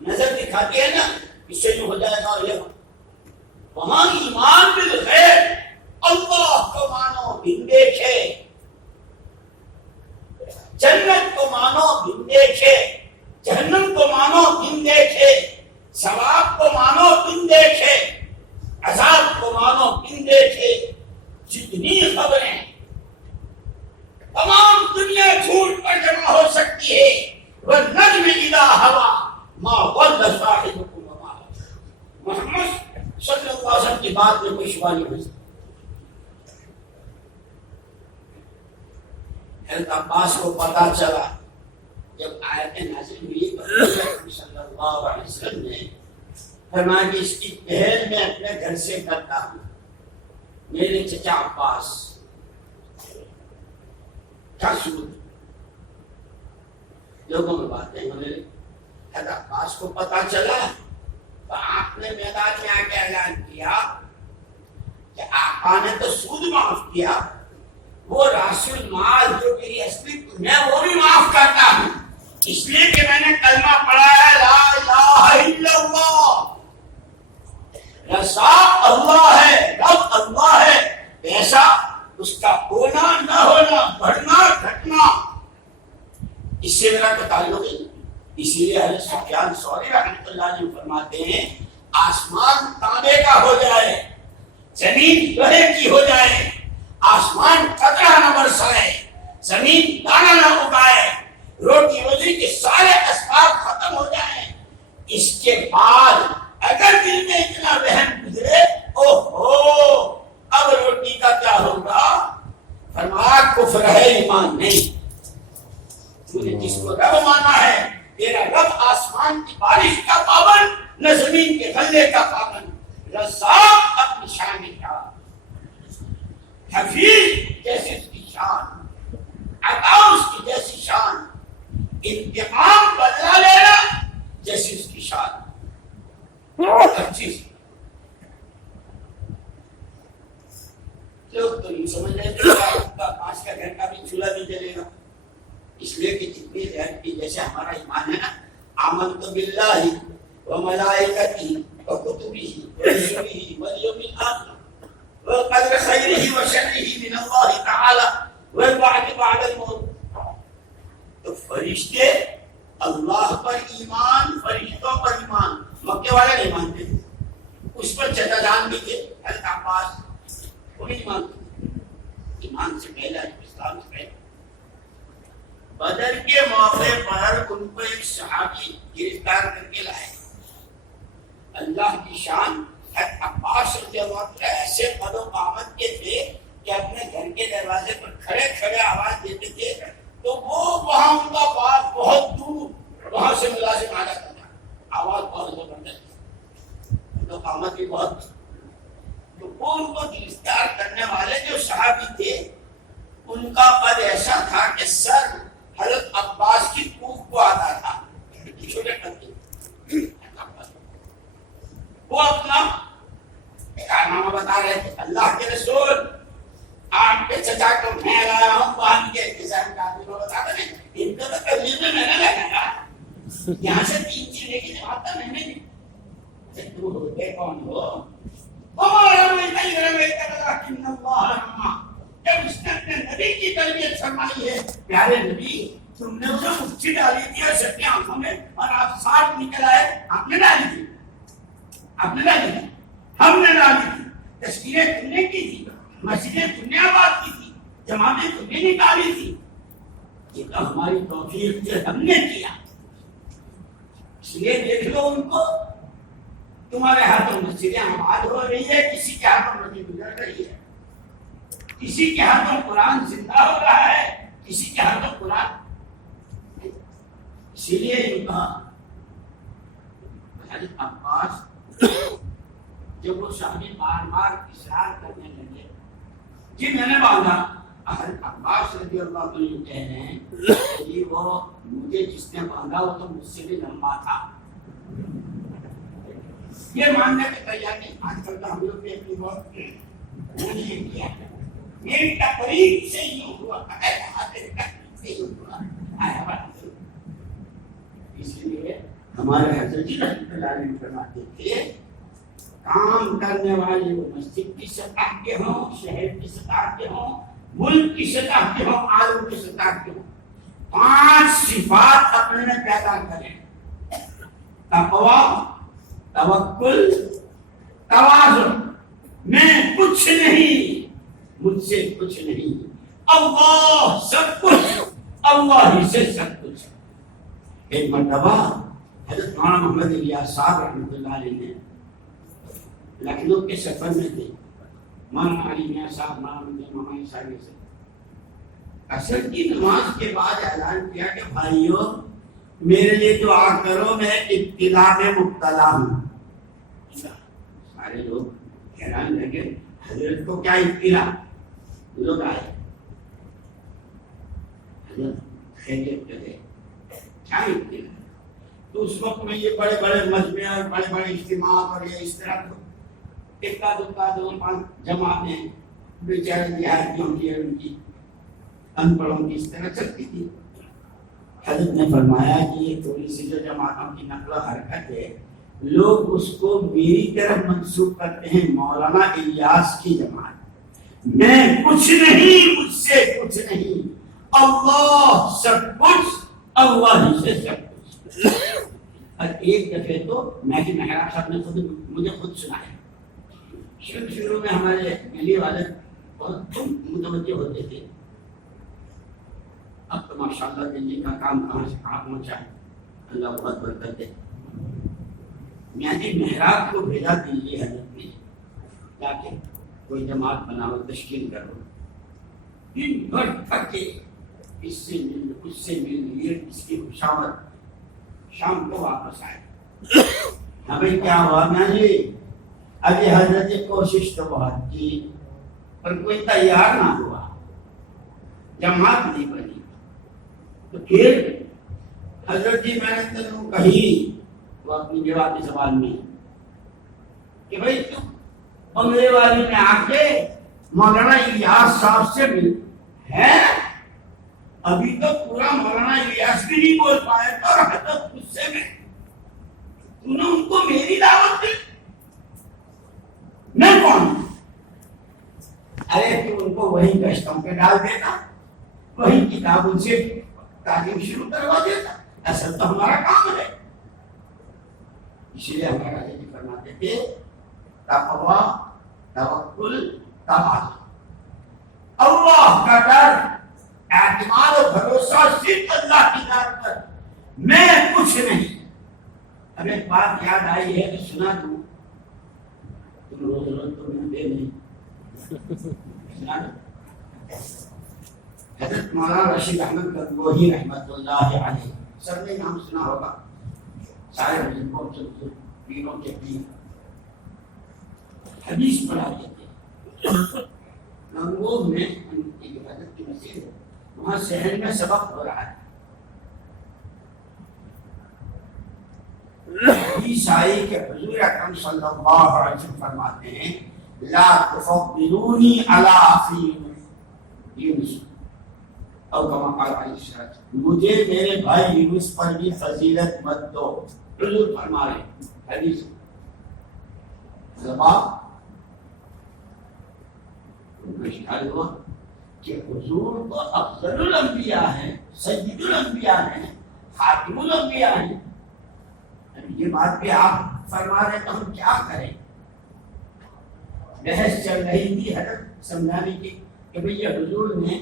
نظر دکھاتی ہے نا، اس سے یوں ہو جائے گا. یہ وہاں ایمان بالغیب، اللہ کو مانو بن دیکھے، جنت کو مانو بن دیکھے، جہنم کو مانو بن دیکھے، ثواب کو مانو بن دیکھے، عذاب کو مانو بن دیکھے. جتنی خبریں تمام دنیا جھوٹ پر جمع ہو سکتی ہے. والنجم اذا ہوا ما ضل صاحبكم وما غوى. محمد صلی اللہ علیہ وسلم کی بات میں کوئی شبہ نہیں ہو سکتا. حضرت عباس کو پتا چلا جب آیت نازل ہوئی صلی اللہ علیہ وسلم نے فرمایا کہ اس کی پہل میں اپنے گھر سے کرتا ہوں. میرے چچا عباس کیا سود لوگوں میں باتیں ہونے لگی. حضرت عباس کو پتا چلا تو آپ نے میدان میں آ کے اعلان کیا کہ آقا نے تو سود معاف کیا, وہ راس المال جو میری اصلی میں وہ بھی معاف کرتا ہوں, اس لیے کہ میں نے کلمہ پڑھا ہے لا الہ الا اللہ. رزاق اللہ ہے, رب اللہ ہے, پیسہ اس کا ہونا نہ ہونا, بڑھنا گھٹنا, اس سے میرا کوئی تعلق نہیں. اسی لیے حضرت سفیان ثوری رحمۃ اللہ علیہ فرماتے ہیں آسمان تانبے کا ہو جائے, زمین لوہے کی ہو جائے, آسمان قطرہ نہ برسائے, زمین دانا نہ اگائے, روٹی روزی کے سارے اسباب ختم ہو جائیں, اس کے بعد اگر دل میں اتنا وہم گزرے اوہو اب روٹی کا کیا ہوگا, فرمایا کفر ہے ایمان نہیں. تو نے جس کو رب مانا ہے, تیرا رب آسمان کی بارش کا پابند نہ زمین کے غلے کا پابند, رزاق اپنی شان کا, حفیظ جیسے اس کی شان, عطا اس کی جیسی شان, انتقام بدلا لینا جیسی اس کی شان, ہر چیز. لوگ تو یہ سمجھ رہے تھے پانچ کا گھر کا بھی چولہا نہیں جلے گا, اس لیے کہ جتنی زہر کی جیسے ہمارا ایمان ہے نا, آمنت باللہ و ملائکتہ و کتبہ و رسلہ والیوم الآخر والقدر خیرہ و شرہ من اللہ تعالی والبعث بعد الموت. تو فرشتے اللہ پر ایمان, فرشتوں پر ایمان, مکے والے نہیں مانتے تھے, اس پر چچا جان بھی تھے حضرت عباس, وہ نہیں مانتے, ایمان سے پہلا اسلام سے پہلا. بدر کے موقع پر ان کو ایک صحابی گرفتار کر کے لائے. اللہ کی شان, عباس رضی اللہ عنہ ایسے قد و قامت کے تھے کہ اپنے گھر کے دروازے پر کھڑے کھڑے آواز دیتے تھے تو وہ وہاں ان کا بات بہت دور, وہاں سے ملازم آ جاتا تھا, آواز بہت زبردست, قد و قامت بھی بہت. تو وہ ان کو گرفتار کرنے والے جو صحابی تھے ان کا قد ایسا تھا کہ سر حضرت عباس کی کوف کو آتا تھا, چھوٹے کرتے. وہ اپنا کارنامہ بتا رہے تھے, اللہ کے رسول آپ کے چچا کو میں لایا ہوں باندھ کے, کسان کا آدمی کو بتا رہے ہیں ان کو تو تبلیغ میں نے لگایا, یہاں سے 3 چیزیں کی جواب تھا میں نے دی. تو ہوتے کون ہو, ہمارا میں نہیں رمیتا لیکن اللہ رحمہ. جب اس نے اپنے نبی کی تربیت فرمائی ہے, پیارے نبی تم نے اسے مٹھی ڈالی تھی اور سب کی آنکھوں میں اور آپ ساتھ نکل آئے, آپ نے ڈالی تھی, آپ نے ڈالی تھی, ہم نے ڈالی تھی, تشکیلیں تم نے کی تھی, مسجدیں تم نے آباد کی تھی, جماعتیں تم نے نکالی تھی, یہ تو ہماری توفیق سے ہم نے کیا. اس لیے دیکھ لو ان کو, تمہارے ہاتھوں مسجدیں آباد ہو رہی ہے, کسی کے ہاتھوں مسجد گزر رہی ہے, کسی کے ہاتھوں قرآن زندہ ہو رہا ہے, کسی کے ہاتھوں قرآن. اسی لیے ان کا حضرت عباس جب وہ صحابی بار بار اصرار کرنے لگے کہ میں نے باندھا, حضرت عباس رضی اللہ عنہ کہہ رہے ہیں کہ وہ مجھے جس نے باندھا وہ تو مجھ سے بھی لمبا تھا. یہ ماننے کے تیار نہیں. آج کل تو ہم لوگ نے اپنی بہت کیا, میری تقریب سے ہی ہوا, اس لیے ہمارے حضرت جی رحمۃ اللہ علیہ فرماتے تھے کام کرنے والے وہ مسجد کی سطح کے ہوں, شہر کی سطح کے ہوں, ملک کی سطح کے ہوں, عالم کی سطح کے ہوں, 5 صفات اپنے میں پیدا کریں: تقوی, توکل, تواضع. میں کچھ نہیں, مجھ سے کچھ نہیں, اللہ سب کچھ, اللہ ہی سے سب کچھ. ایک مرتبہ حضرت مولانا محمد الیاس صاحب رحمۃ اللہ علیہ نے لکھنؤ کے سفر میں تھے. مولانا علی میاں صاحب ماما سے عصر کی نماز کے بعد اعلان کیا کہ بھائیوں میرے لیے دعا کرو، میں ابتلا میں مبتلا ہوں۔ سارے لوگ حیران رہ گئے، حضرت کو کیا ابتلا؟ لوگ آئے، حضرت خیریت کرے، کیا ابتلا؟ تو اس وقت میں یہ بڑے بڑے مجمع اور بڑے بڑے اجتماعات اور یہ اس طرح اکا دکا دو پانچ جماعتیں بیچارے دیہاتیوں کی اور ان کی ان پڑھوں کی اس طرح چلتی تھی۔ حضرت نے فرمایا کہ یہ تھوڑی سی جو جماعتوں کی نقل و حرکت ہے، لوگ اس کو میری طرف منسوب کرتے ہیں، مولانا الیاس کی جماعت۔ میں کچھ نہیں، مجھ سے کچھ نہیں، اللہ سب کچھ، اللہ ہی سے سب کچھ۔ اور ایک دفعہ تو مہدی محراب صاحب نے مجھے خود سنایا، شروع میں ہمارے گلی والے بہت متوجہ ہوتے تھے، اب تو ماشاءاللہ دلی کا کام کہاں سے کہاں پہنچا ہے، اللہ بہت برکت دے۔ مہدی محراب کو بھیجا دلی حضرت نے، تاکہ کوئی جماعت بناؤ، تشکیل کرو، دن بھر تھکے، اس سے مل اس سے مل، یہ اس کی خوشامد، شام کو واپس آئے۔ ہمیں کیا ہوا نا جی، ابھی حضرت کوشش تو بہت کی پر کوئی تیار نہ ہوا، جماعت نہیں بنی۔ تو پھر حضرت جی میں نے تینوں کہی، وہ اپنی جوابی زبان میں، کہ بھائی تم بنگلے والی میں آ کے مولانا الیاس صاحب سے مل ہے، ابھی تو پورا مولانا الیاس بھی نہیں بول پائے تو حضرت غصے میں، تو نے ان کو میری دعوت دی، میں کون؟ ارے تو ان کو وہی گشتوں پہ ڈال دیتا، وہی کتاب ان سے تعلیم شروع کروا دیتا، اصل تو ہمارا کام ہے۔ اسی لیے ہمارا راجا فرماتے تھے تقویٰ، توکل، تواضع، اللہ کا ڈر، اعتماد و بھروسہ صرف اللہ کی ذات پر، میں کچھ نہیں۔ اب ایک بات یاد آئی ہے کہ سنا دوں، تم روز روز تو ملتے نہیں، سنا دوں۔ حضرت مولانا رشید احمد گنگوہی رحمۃ اللہ علیہ، سب نے نام سنا ہوگا، سارے بزرگوں سے پیروں کے پیر، حدیث پڑھاتے تھے۔ گنگوہ میں ان کی حضرت کی مسجد ہے، وہاں شہر میں سبق ہو رہا ہے۔ حدیث آئی کہ حضور اکرم صلی اللہ علیہ وسلم فرماتے ہیں لا تفضلونی علی اخی یونس، اور کما قال علیہ السلام، مجھے میرے بھائی یونس پر بھی فضیلت مت دو۔ حضور فرما رہے ہیں حدیث جواب اشکال ہوا کہ حضور تو افضل الانبیاء ہیں، سید الانبیاء ہیں، خاتم الانبیاء ہیں، یہ بات بھی آپ فرما رہے تو ہم کیا کریں؟ بحث چل رہی تھی حضرت سمجھانے کی کہ بھئی یہ حضور نے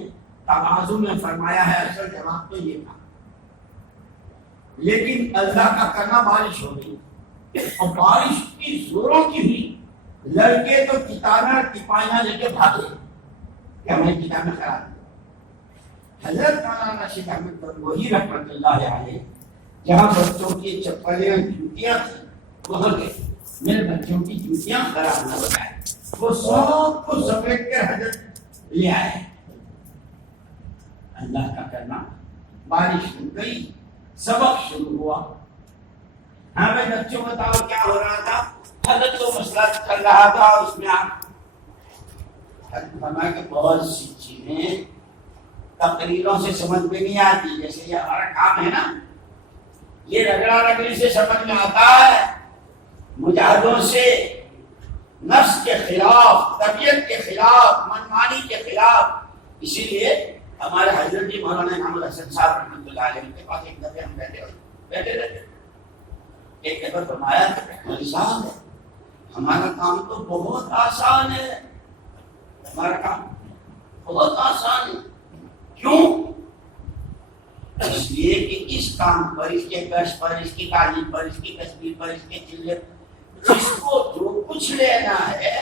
تواضع میں فرمایا ہے، اصل جواب تو یہ تھا، لیکن اللہ کا کرنا بارش ہو گئی اور بارش کی زوروں کی ہوئی، لڑکے تو کتابیں ٹپائیاں لے کے بھاگے کہ ہمیں کتابیں خراب دی۔ حضرت مولانا رشید احمد گنگوہی رحمۃ اللہ علیہ جہاں بچوں کی چپلیں جوتیاں تھیں وہاں گئے، میرے بچوں کی جوتیاں خراب نہ ہو جائے، وہ سب کو سمیٹ کر حضرت لے آئے۔ اللہ کا کرنا، بارش ہو گئی، سبق شروع ہوا۔ ہمیں بچوں بتاؤ کیا ہو رہا تھا؟ حضرت تو مسئلہ چل رہا تھا، اس میں آپ فرمایا کہ بہت سی چیزیں تقریروں سے سمجھ میں نہیں آتی، جیسے یہ ہمارا کام ہے نا، یہ رگڑا رگڑی سے سمجھ میں آتا ہے، مجاہدوں سے، نفس کے خلاف، طبیعت کے خلاف، منمانی کے خلاف۔ اسی لیے ہمارے حضرت جی مولانا انعام الحسن صاحب رحمۃ اللہ علیہ کے پاس ایک دفعہ ہم بیٹھے رہتے، ایک دفعہ فرمایا مولوی صاحب ہمارا کام تو بہت آسان ہے، ہمارا کام بہت آسان ہے، کیوں؟ اس لیے کہ اس کام پر، اس کے گشت پر، اس کی تعلیم پر، اس کی تصویر پر، اس کے چلے، جس کو جو کچھ لینا ہے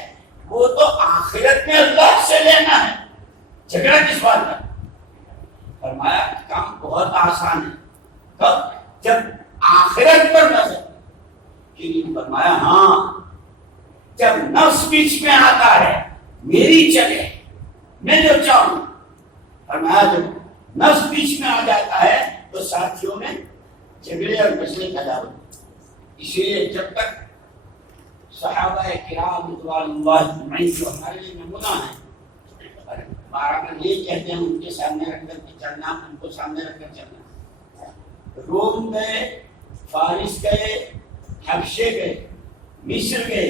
وہ تو آخرت میں اللہ سے لینا ہے، جھگڑا کس بات کا؟ فرمایا کام بہت آسان ہے، کب؟ جب آخرت پر نظر فرمایا ہاں جب نفس بیچ میں آتا ہے میری چلے میں جو چاہوں، فرمایا جب نفس بیچ میں آ جاتا ہے تو ساتھیوں میں جھگڑے اور مسئلے پیدا ہوتے ہیں۔ اسی لیے جب تک صحابہ کرام رضوان اللہ اجمعین جو ہمارے لیے نمونہ ہیں، بارہ یہ کہتے ہیں ان کے سامنے رکھ کر کے چلنا، ان کو سامنے رکھ کر چلنا۔ روم گئے، فارس گئے، حبشے گئے، مصر گئے،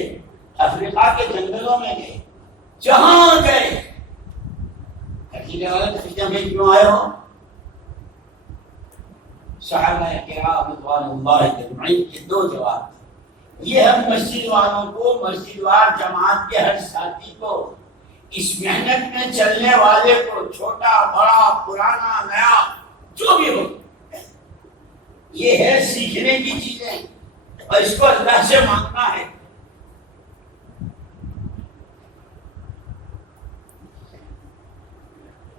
افریقہ کے جنگلوں میں گئے، جہاں گئے میں کیوں آئے ہو؟ صحابہ کرام رضوان اللہ اجمعین کے دو جواب۔ یہ ہم مسجد والوں کو، مسجد وار جماعت کے ہر ساتھی کو، اس محنت میں چلنے والے کو، چھوٹا بڑا پرانا نیا جو بھی ہو، یہ ہے سیکھنے کی چیزیں اور اس کو اللہ سے مانگنا ہے۔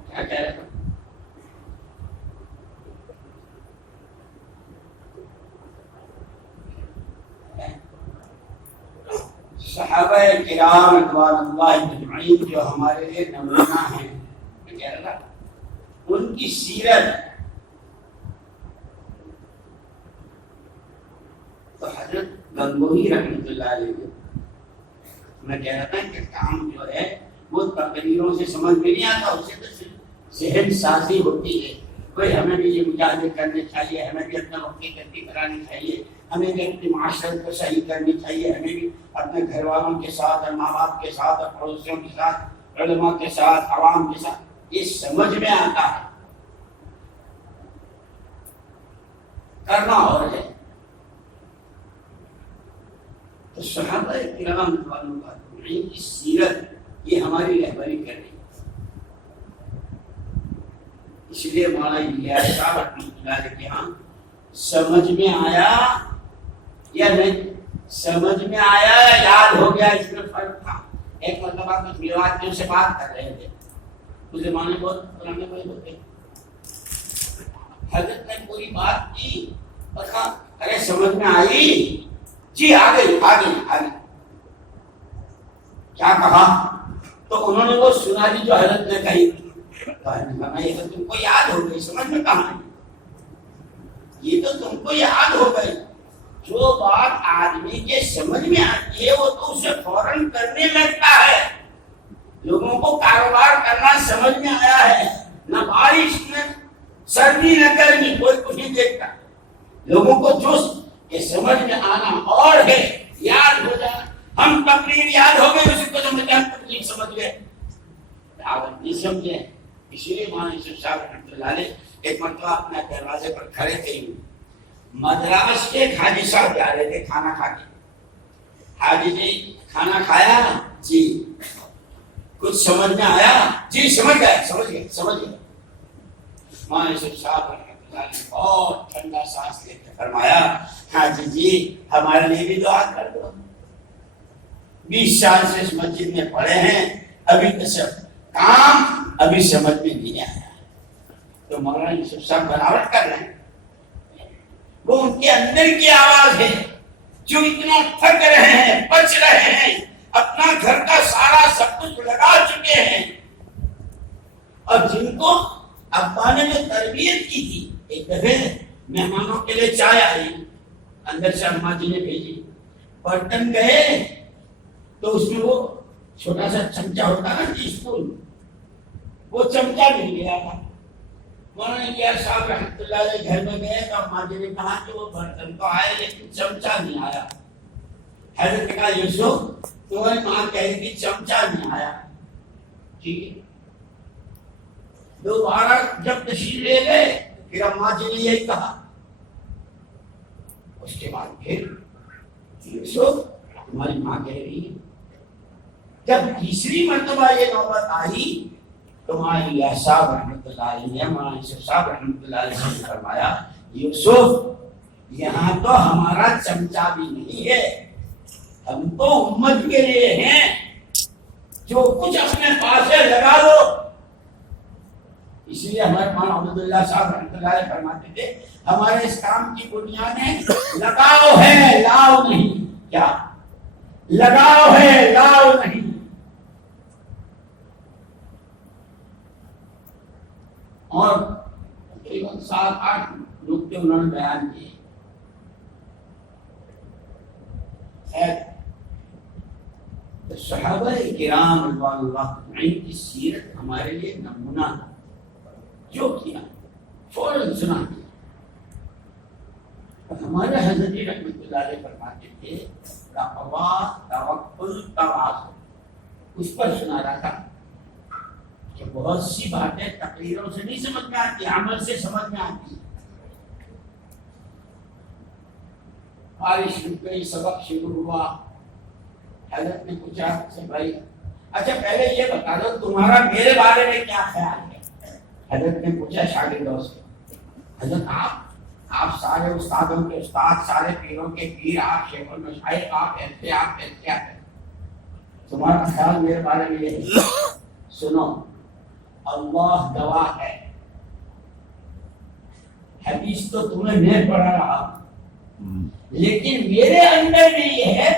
کیا کہہ رہے ہیں؟ صحابہ کرام رضوان اللہ اجمعین جو ہمارے لیے نمونہ ہیں، میں کہہ رہا تھا ان کی سیرت تو حضرت گنگوہی رحمۃ اللہ علیہ، میں کہہ رہا تھا کہ کام جو ہے وہ تقریروں سے سمجھ میں نہیں آتا، اس سے تو صرف ذہن سازی ہوتی ہے۔ کوئی ہمیں بھی یہ مجاہدے کرنے چاہیے، ہمیں بھی اپنا وقت ترقی کرانی چاہیے، ہمیں بھی اپنی معاشرت کو صحیح کرنی چاہیے، ہمیں بھی اپنے گھر والوں کے ساتھ اور ماں باپ کے ساتھ اور پڑوسیوں کے ساتھ، علماء کے ساتھ، عوام کے ساتھ یہ سمجھ میں آتا ہے، کرنا اور ہے۔ تو صحابہ کرام رضوان اللہ اجمعین کی سیرت یہ ہماری رہبری کر رہی ہے۔ اس لیے مولانا الیاس صاحب رحمۃ اللہ علیہ کے ہاں سمجھ میں آیا یا نہیں، سمجھ میں آیا یا یاد ہو گیا، اس میں فرق تھا۔ ایک مرتبہ کچھ میواتیوں سے بات کر رہے تھے، اس زمانے بہت پرانے بڑے ہوتے، حضرت نے پوری بات کی اور کہا ارے سمجھ میں آئی؟ جی آگے کیا کہا؟ تو انہوں نے وہ سنا دی جو حضرت نے کہی۔ یہ تو تم کو یاد ہو گئی، سمجھ میں کہاں ہے؟ یہ تو تم کو یاد ہو گئی۔ جو بات آدمی کے سمجھ میں آتی ہے وہ تو اسے فوراً کرنے لگتا ہے۔ لوگوں کو کاروبار کرنا سمجھ میں آیا ہے، نہ بارش میں سردی نہ گرمی، کوئی کچھ نہیں دیکھتا۔ لوگوں کو جو کہ سمجھ میں آنا اور ہے یاد ہو جانا۔ ہم تقریر یاد ہو گئے، اسی کو تقریر سمجھ گئے، دعوت نہیں سمجھے۔ اسی لیے مولانا یوسف صاحب رحمۃ اللہ علیہ ایک مرتبہ اپنے دروازے پر کھڑے تھے، مدراس کے حاجی صاحب جا رہے تھے کھانا کھا کے۔ حاجی جی کھانا کھایا؟ جی۔ کچھ سمجھ میں آیا؟ جی سمجھ گئے۔ مولانا یوسف صاحب رحمۃ اللہ علیہ بہت ٹھنڈا سانس لے کے فرمایا حاجی جی ہمارے لیے بھی دعا کر دو، 20 سال سے اس مسجد میں پڑھے ہیں، ابھی تو سب کام ابھی سمجھ میں نہیں آیا۔ تو مولانا یوسف صاحب بناوٹ کر رہے ہیں، وہ ان کے اندر کی آواز ہے جو اتنا تھک رہے ہیں، بچ رہے ہیں، اپنا گھر کا سارا سب کچھ لگا چکے ہیں، اور جن کو ابا نے جو تربیت کی تھی، ایک دفعہ مہمانوں کے لیے چائے آئی، اندر سے اماں جی نے بھیجی، برتن گئے تو اس میں وہ چھوٹا سا چمچا ہوتا نا ٹی اسپون، وہ چمچا مل گیا تھا۔ مولانا الیاس صاحب رحمۃ اللہ علیہ گھر میں گئے تو اماں جی نے کہا کہ وہ برتن تو آئے لیکن چمچا نہیں آیا۔ حضرت نے کہا یوسف تمہاری ماں کہہ رہی تھی چمچا نہیں آیا، ٹھیک ہے۔ دوبارہ جب تشریف لے گئے پھر اماں جی نے یہی کہا، اس کے بعد پھر یوسف تمہاری ماں کہہ رہی ہے۔ جب تیسری مرتبہ یہ نوبت آئی تو مولانا الیاس صاحب رحمۃ اللہ علیہ نے مولانا یوسف صاحب رحمۃ اللہ علیہ سے فرمایا یوسف یہاں تو ہمارا چمچا بھی نہیں ہے، ہم تو امت کے لیے ہیں، جو کچھ اپنے پاس ہے لگا لو۔ اس اس لیے ہمارے مولانا عبداللہ صاحب رحمۃ اللہ علیہ فرماتے تھے ہمارے اس کام کی بنیادیں لگاؤ ہے لاؤ نہیں. کیا لگاؤ ہے لاؤ نہیں. اور تقریباً 7-8 نکتے انہوں نے بیان کیے. صحابہ کرام رضوان اللہ اجمعین کی سیرت ہمارے لیے نمونہ جو کیا فوراً سنا دیا. ہمارے حضرت رحمۃ اللہ علیہ فرماتے تھے تقویٰ توکل تواضع. اس پر سنا رہا تھا کہ بہت سی باتیں تقریروں سے نہیں سمجھ میں آتی, عمل سے سمجھ میں آتی. بارش رک گئی, سبق شروع ہوا, حضرت نے پوچھا سے بھائی اچھا پہلے یہ بتا دو تمہارا میرے بارے میں کیا خیال ہے. حضرت نے پوچھا شاگردوں سے, حضرت آپ سارے استادوں کے استاد, سارے پیروں کے پیر, آپ شیخ المشائخ, آپ ایسے ہیں, تمہارا خیال میرے بارے میں یہ ہے. سنو, اللہ گواہ ہے, حدیث تو تمہیں میں پڑھا رہا, لیکن میرے اندر میں یہ ہے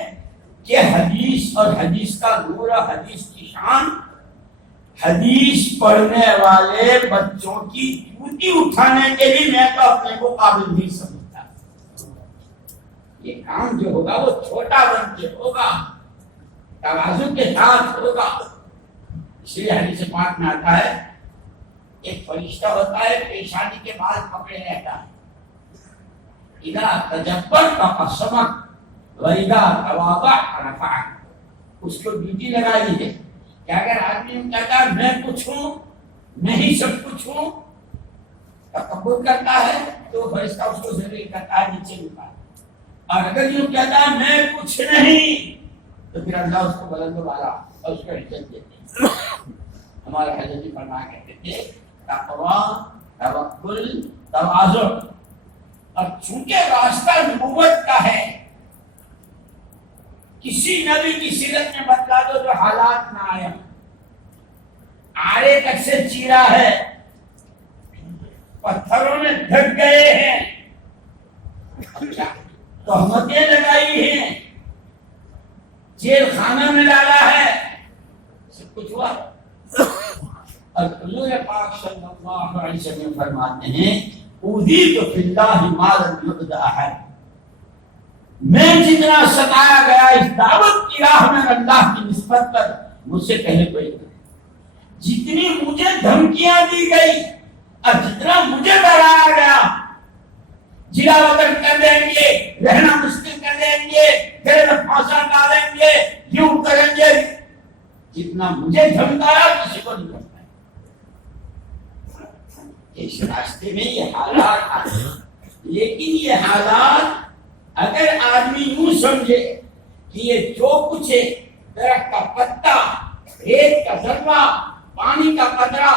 کہ حدیث اور حدیث کا نور, حدیث کی شان, حدیث پڑھنے والے بچوں کی جوتی اٹھانے کے لیے میں تو اپنے کو قابل نہیں سمجھتا. یہ کام جو ہوگا وہ چھوٹا بن کے ہوگا, تواضع کے ساتھ ہوگا. اس لیے حدیث پاک میں آتا ہے ایک فرشتہ ہوتا ہے پیشانی کے بال پکڑے رہتا ہے, اذا تجبرت قسمک وَإِذَا تَوَاضَعْتَ رَفَعَكَ. اس کو ڈیوٹی لگائی ہے کہ اگر آدمی کہتا ہے میں کچھ ہوں, میں ہی سب کچھ ہوں, تکبر کرتا ہے تو فرشتہ اس کو ذلیل کرتا ہے, نیچے نکالتا ہے. اور اگر یوں کہتا ہے میں کچھ نہیں تو پھر اللہ اس کو بلند والا اور اس کو عزت دیتے ہیں. ہمارے حضرت فرمایا کرتے تھے تقویٰ توکل تواضع. اور چونکہ راستہ نبوت کا ہے, کسی نبی کی سیرت میں بتلا دو جو حالات نہ آئے. آڑے تک سے چیرا ہے, پتھروں میں ڈھک گئے ہیں, تہمتیں لگائی ہیں, جیل خانہ میں ڈالا ہے, سب کچھ ہوا. اور حضور پاک صلی اللہ علیہ وسلم فرماتے ہیں اوذیت فی اللہ ما لم یؤذ احد. میں جتنا ستایا گیا اس دعوت کی راہ میں اللہ کی نسبت پر مجھ سے پہلے کوئی نہیں. جتنی مجھے دھمکیاں دی گئی اور جتنا مجھے ڈرایا گیا, جلا وطن کر دیں گے, رہنا مشکل کر دیں گے, پھر پھانسا ڈالیں گے, یوں کریں گے, جتنا مجھے دھمکایا کسی کو نہیں دھمکایا. اس راستے میں یہ حالات آتے ہیں, لیکن یہ حالات اگر آدمی یوں سمجھے کہ یہ جو کچھ ہے, درخت کا پتا, ریت کا ذرہ, پانی کا قطرہ,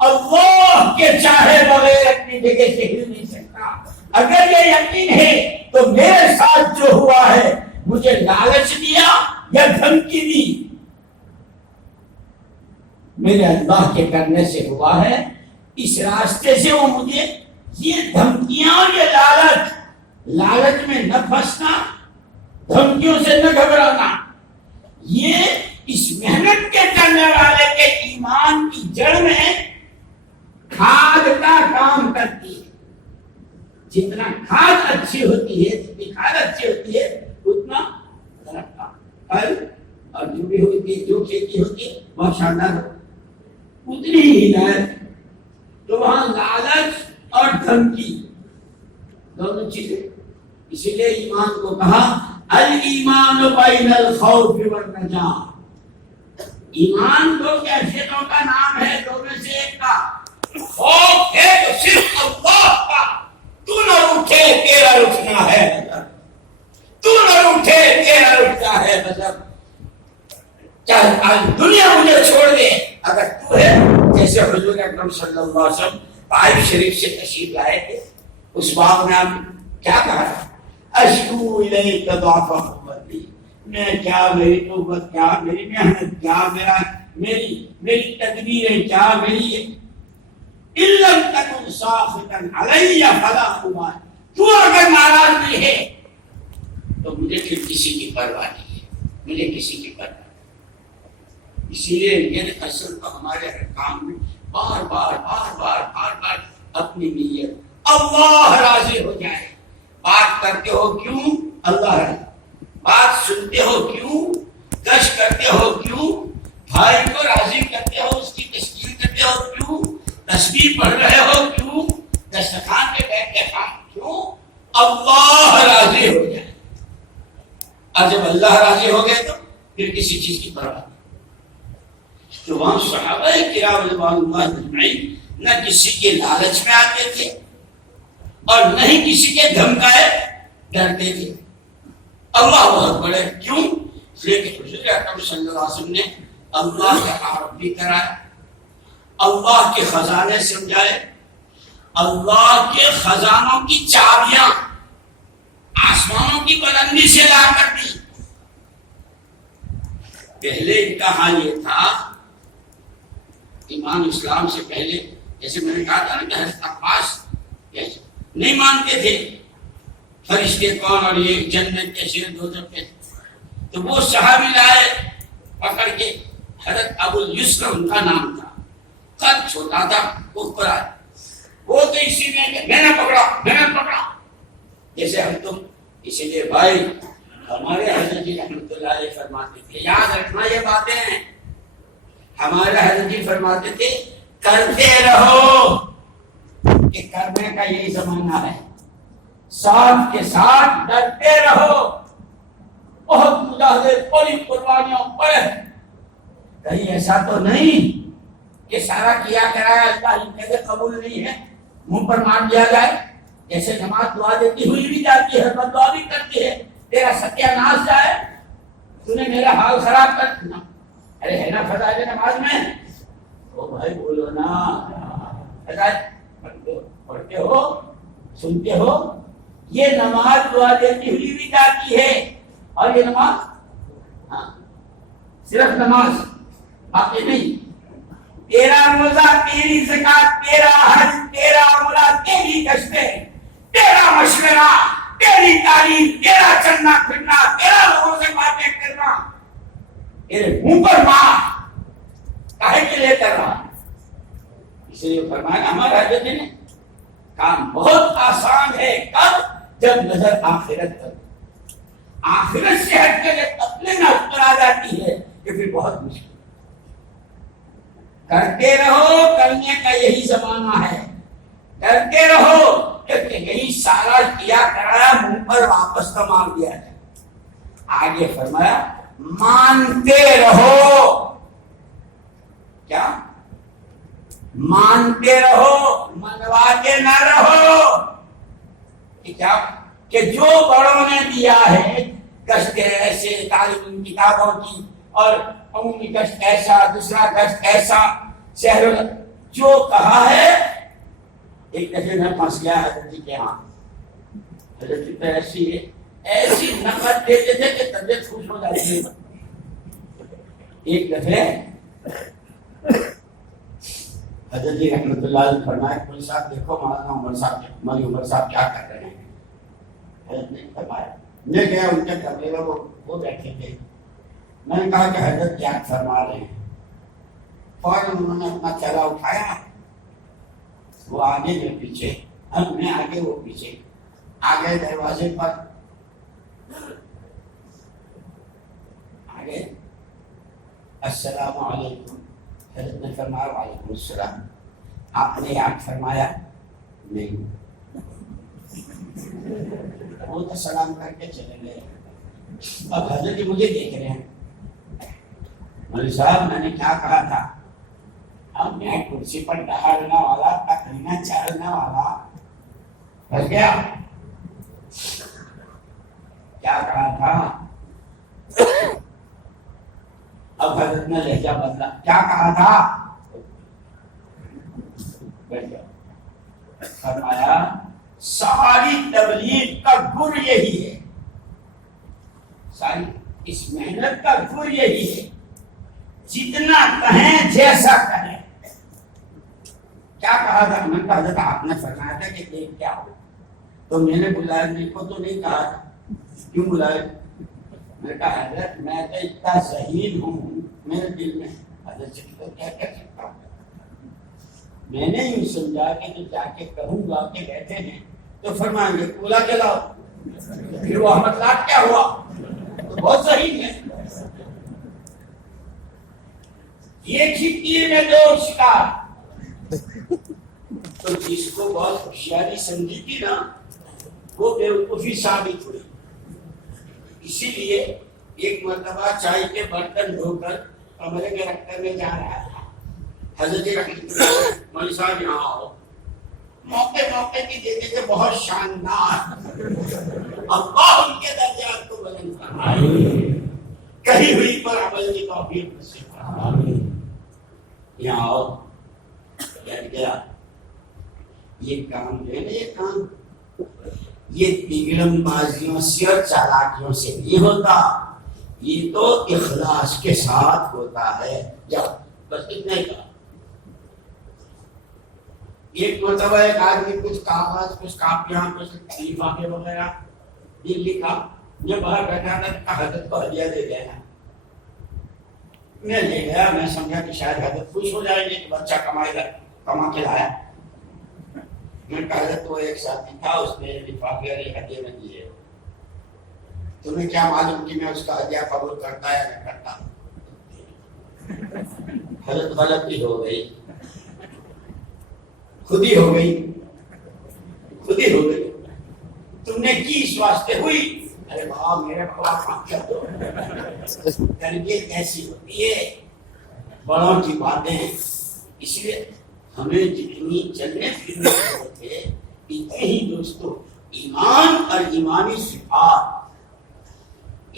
اللہ کے چاہے بغیر اپنی جگہ سے ہل نہیں سکتا. اگر یہ یقین ہے تو میرے ساتھ جو ہوا ہے مجھے لالچ دیا یا دھمکی دی, میرے اللہ کے کرنے سے ہوا ہے. اس راستے سے وہ مجھے یہ دھمکیاں اور یہ لالچ میں نہ پھنسنا, دھمکیوں سے نہ گھبرانا, یہ اس محنت کے کرنے والے کے ایمان کی جڑ میں کھاد کا کام کرتی ہے. جتنا کھاد اچھی ہوتی ہے, جتنی کھاد اچھی ہوتی ہے اتنا درخت کا پھل اور جو بھی ہوتی ہے, جو کھیتی ہوتی ہے بہت شاندار اتنی ہی ہدایت. تو وہاں لالچ اور دھمکی دونوں چیزیں. اسی لیے ایمان کو کہا الایمان بین الخوف والرجاء. ایمان دو کیفیتوں کا نام ہے, دو میں سے ایک کا خوف ہے جو صرف اللہ کا, تو نہ اٹھے تیرا اٹھنا ہے, تو نہ اٹھے تیرا اٹھنا ہے. مطلب چاہے آج دنیا مجھے چھوڑ دے, اگر تو ہے جیسے حضور اکرم صلی اللہ علیہ وسلم طائف شریف سے تشریف لائے تھے, اس باغ میں آپ کیا کہا, اشکو الیک ضعف قوتی, میں کیا, میری قوت کیا, میری محنت کیا, میری تدبیریں کیا, میری ان لم تکن ساخطا علی فلا ابالی، تو اگر ناراض نہیں ہے تو مجھے پھر کسی کی پرواہ نہیں ہے، مجھے کسی کی پرواہ نہیں۔ اسی لیے یہ اصل تو ہمارے ہر کام میں بار بار اپنی نیت اللہ راضی ہو جائے۔ بات کرتے ہو کیوں؟ اللہ راضی۔ بات سنتے ہو کیوں؟ گشت کرتے ہو کیوں؟ بھائی کو راضی کرتے ہو، اس کی تشکیل کرتے ہو کیوں؟ تسبیح پڑھ رہے ہو کیوں؟ دسترخوان پہ بیٹھ کے کھانا کیوں؟ اللہ راضی ہو جائے۔ اور جب اللہ راضی ہو گئے تو پھر کسی چیز کی پرواہ نہیں۔ تو وہاں صحابہ کرام رضوان اللہ اجمعین نہ کسی کے لالچ میں آتے تھے اور نہ ہی کسی کے دھمکائے ڈرتے تھے۔ اللہ بہت بڑے، کیوں؟ اس لیے کہ حضور اکرم صلی اللہ علیہ وسلم نے اللہ کا تعارف بھی کرایا، اللہ کے خزانے سمجھائے، اللہ کے خزانوں کی چابیاں آسمانوں کی بلندی سے لا کر دی۔ پہلے کا حال یہ تھا، ایمان اسلام سے پہلے جیسے میں نے کہا تھا نا کہ حضرت عباس نہیں مانتے تھے فرشتے کون اور یہ جنت کیسے دوزخ کیسے، تو وہ صحابی لائے پکڑ کے، حضرت ابو الیسر ان کا نام تھا، قد چھوٹا تھا، اوپر آئے وہ تو اسی میں نے پکڑا جیسے ہم تم۔ اسی لیے بھائی ہمارے حضرت جی رحمۃ اللہ علیہ فرماتے تھے، یاد رکھنا یہ باتیں ہیں، ہمارے حضرت جی فرماتے تھے کرتے رہو، کہ کرنے کا یہی زمانہ ہے، ساتھ کے ساتھ ڈرتے رہو، بہت مجاہدے بڑی قربانیوں پڑے، کہیں ایسا تو نہیں کہ سارا کیا کرایا اللہ ہی کہتے قبول نہیں ہے، منہ پر مان لیا جائے۔ جیسے نماز دعا دیتی ہوئی بھی جاتی ہے، بد دعا بھی کرتی ہے، تیرا ستیہ ناش جائے، تو نے میرا حال خراب کر دیا، ارے ہے نا فضائل نماز میں، او بھائی بولو نا، پڑھتے ہو سنتے ہو، یہ نماز دعا دیتی ہوئی بھی جاتی ہے، اور یہ نماز ہاں صرف نماز باقی نہیں، تیرا روزہ، تیری زکات، تیرا حج، تیرا عمرہ، تیری گشتیں، تیرا مشورہ، تیری تعلیم، تیرا چلنا پھرنا، تیرا لوگوں سے باتیں کرنا، تیرے منہ پر مار کاہے کے لیے کر رہا؟ اس لیے فرمایا ہمارے حضرت نے کام بہت آسان ہے، کب؟ جب نظر آخرت پر، آخرت سے ہٹ کے جب اپنے نہ اتر آ جاتی ہے کہ پھر بہت مشکل۔ کرتے رہو، کرنے کا یہی زمانہ ہے، کرتے رہو، کہ یہی سارا کیا کرایا منہ پر واپس کا مار دیا جائے۔ آگے فرمایا مانتے رہو، کیا مانتے رہو، منواتے نہ رہو، کہ کیا کہ جو بڑوں نے دیا ہے گشت ایسے، تعلیم کتابوں کی، اور عمومی گشت ایسا، دوسرا گشت ایسا، شہر جو کہا ہے۔ ایک دفعہ میں پھنس گیا حضرت جی کے ہاں، حضرت جی تو ایسی نقد دیتے تھے کہ طبیعت خوش ہو جاتی ہے۔ ایک دفعہ حضرت جی رحمۃ اللہ علیہ فرمایا کوئی صاحب دیکھو مولانا عمر صاحب کیا کر رہے ہیں۔ حضرت نے فرمایا، میں گیا ان کے کمرے میں، وہ بیٹھے تھے، میں نے کہا کہ حضرت کیا فرما رہے ہیں؟ فوراً انہوں نے اپنا چلا اٹھایا، وہ آگے میں پیچھے، میں آگے وہ پیچھے، آگے دروازے پر آگے السلام علیکم، حضرت نے فرمایا وعلیکم السلام، آپ نے یاد فرمایا نہیں، وہ تو سلام کر کے چلے گئے۔ اب حضرت جی مجھے دیکھ رہے ہیں، مولوی صاحب میں نے کیا کہا تھا؟ اب میں کرسی پر ٹہلنے والا، تقرینا چلنے والا پھنس گیا، کیا کہا تھا؟ اب حضرت نے لہجہ بدلا، کیا کہا تھا؟ فرمایا ساری تبلیغ کا گر یہی ہے، ساری اس محنت کا گر یہی ہے، جتنا کہیں جیسا کہیں، کیا کہا تھا؟ میں نے کہا حضرت آپ نے فرمایا تھا کہ دیکھ کیا ہو، تو میں نے بلایا کو تو نہیں کہا تھا، کیوں بلایا؟ میں نے کہا حضرت میں تو اتنا ذہین ہوں، میرے دل میں حضرت سے تو کیا کر سکتا ہوں، میں نے یوں سمجھا کہ جو جا کے کہوں گا کہ بیٹھے ہیں تو فرمائیں گے کولا جلاؤ، پھر وہ احمد لاٹ کیا ہوا؟ تو بہت ذہین ہے، ایک ہی تیر میں دو شکار۔ تو جس کو بہت ہوشیاری سمجھی تھی نا وہ بیوقوفی ثابت ہوئی۔ اسی لیے ایک مرتبہ چائے کے برتن دھو کر کمرے میں رکھ کر میں جا رہا تھا، حضرت مولوی صاحب یہاں آؤ، موقع کی دیتے تھے بہت شاندار، اللہ ان کے درجات کو بلند فرمائے، کہی ہوئی پر عمل کی توفیق نصیب فرمائے۔ یہاں آؤ، بیٹھ گیا، یہ کام جو ہے نا، یہ کام یہ تگڑم بازیوں سے اور چالاکیوں سے نہیں ہوتا، یہ تو اخلاص کے ساتھ ہوتا ہے۔ جاؤ بس اتنا ہی کہا۔ ایک مرتبہ ایک آدمی کچھ کاغذ، کچھ کاپیاں، کچھ لفافے وغیرہ لکھا، میں باہر بیٹھا تھا، حضرت کو ہدیہ دے گیا، میں لے گیا، میں سمجھا کہ شاید حضرت خوش ہو جائیں گے کہ بچہ کمائے گا، کما کے لایا۔ میں کہا حضرت وہ ایک ساتھی تھا، اس نے لفافے اور ہدیے میں دیے، تمہیں کیا معلوم کہ میں اس کا ہدیہ قبول کرتا یا نہیں کرتا؟ حضرت غلطی ہو گئی، خود ہی ہو گئی، تم نے کی اس واسطے ہوئی، ارے بابا میرے بابا تربیت کیسی ہوتی ہے، بڑوں کی باتیں۔ اس لیے ہمیں جتنی چلنے پھرنے کی ضرورت ہے اتنے ہی دوستوں ایمان اور ایمانی صفات،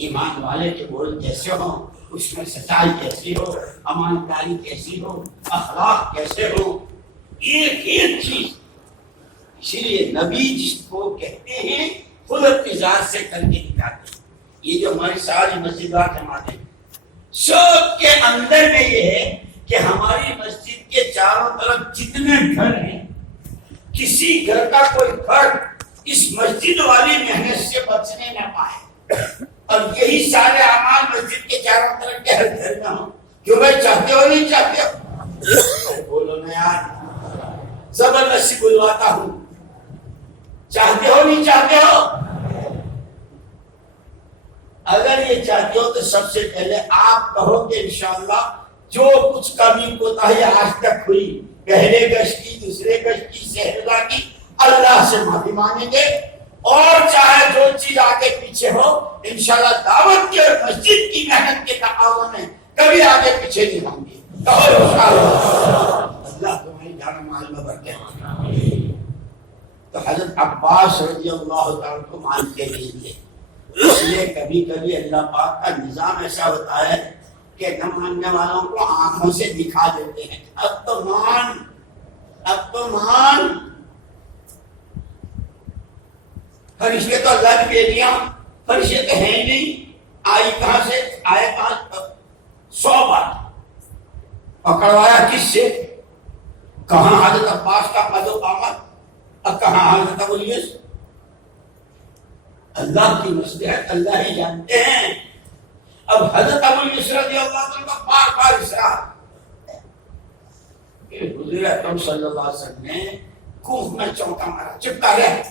ایمان والے کے بول کیسے ہوں، اس میں سچائی کیسی ہو، امانتداری کیسی ہو، اخلاق کیسے ہو، ایک ایک چیز۔ اسی لیے نبی جس کو کہتے ہیں خود اپنی ذات سے کر کے دکھاتے ہیں۔ یہ جو ہماری ساری مسجدات جماعتیں سب کے اندر میں یہ ہے کہ ہماری مسجد کے چاروں طرف جتنے گھر ہیں، کسی گھر کا کوئی گھر اس مسجد والی محنت سے بچنے نہ پائے، اور یہی سارے اعمال مسجد کے چاروں طرف کے ہر گھر میں ہوں۔ کیوں بھائی، چاہتے ہو نہیں چاہتے ہو؟ بولو نا یار، زبردستی بلواتا ہوں، چاہتے ہو نہیں چاہتے ہو؟ اگر یہ چاہتے ہو تو سب سے پہلے آپ کہو کہ انشاءاللہ جو کچھ کمی کوتاہی آج تک ہوئی، پہلے گشت کی، دوسرے گشت کی، سہرگاہ کی، اللہ سے معافی مانگیں گے، اور چاہے جو چیز آگے پیچھے ہو انشاءاللہ دعوت کے اور مسجد کی محنت کے تقاضوں میں کبھی آگے پیچھے نہیں ہوں گے۔ کہو انشاءاللہ، اللہ تمہاری جان و مال میں برکت۔ تو حضرت عباس رضی اللہ تعالیٰ کو مانتے نہیں تھے، اس لیے کبھی کبھی اللہ پاک کا نظام ایسا ہوتا ہے کہ نہ ماننے والوں کو آنکھوں سے دکھا دیتے ہیں، اب تو مان۔ فرشتے تو اللہ کی بیٹیاں، فرشتے تو ہیں نہیں، آئے کہاں سے؟ 100 بار پکڑوایا کس سے؟ کہاں حضرت عباس کا قد و قامت، اب کہاں حضرت ابو الیاس؟ اللہ کی مصلحت اللہ ہی جانتے ہیں۔ اب حضرت ابو الیاس رضی اللہ عنہ کا بار بار اصرار کہ حضور اکرم صلی اللہ علیہ وسلم نے کوف میں چونکا مارا، چپکا رہے،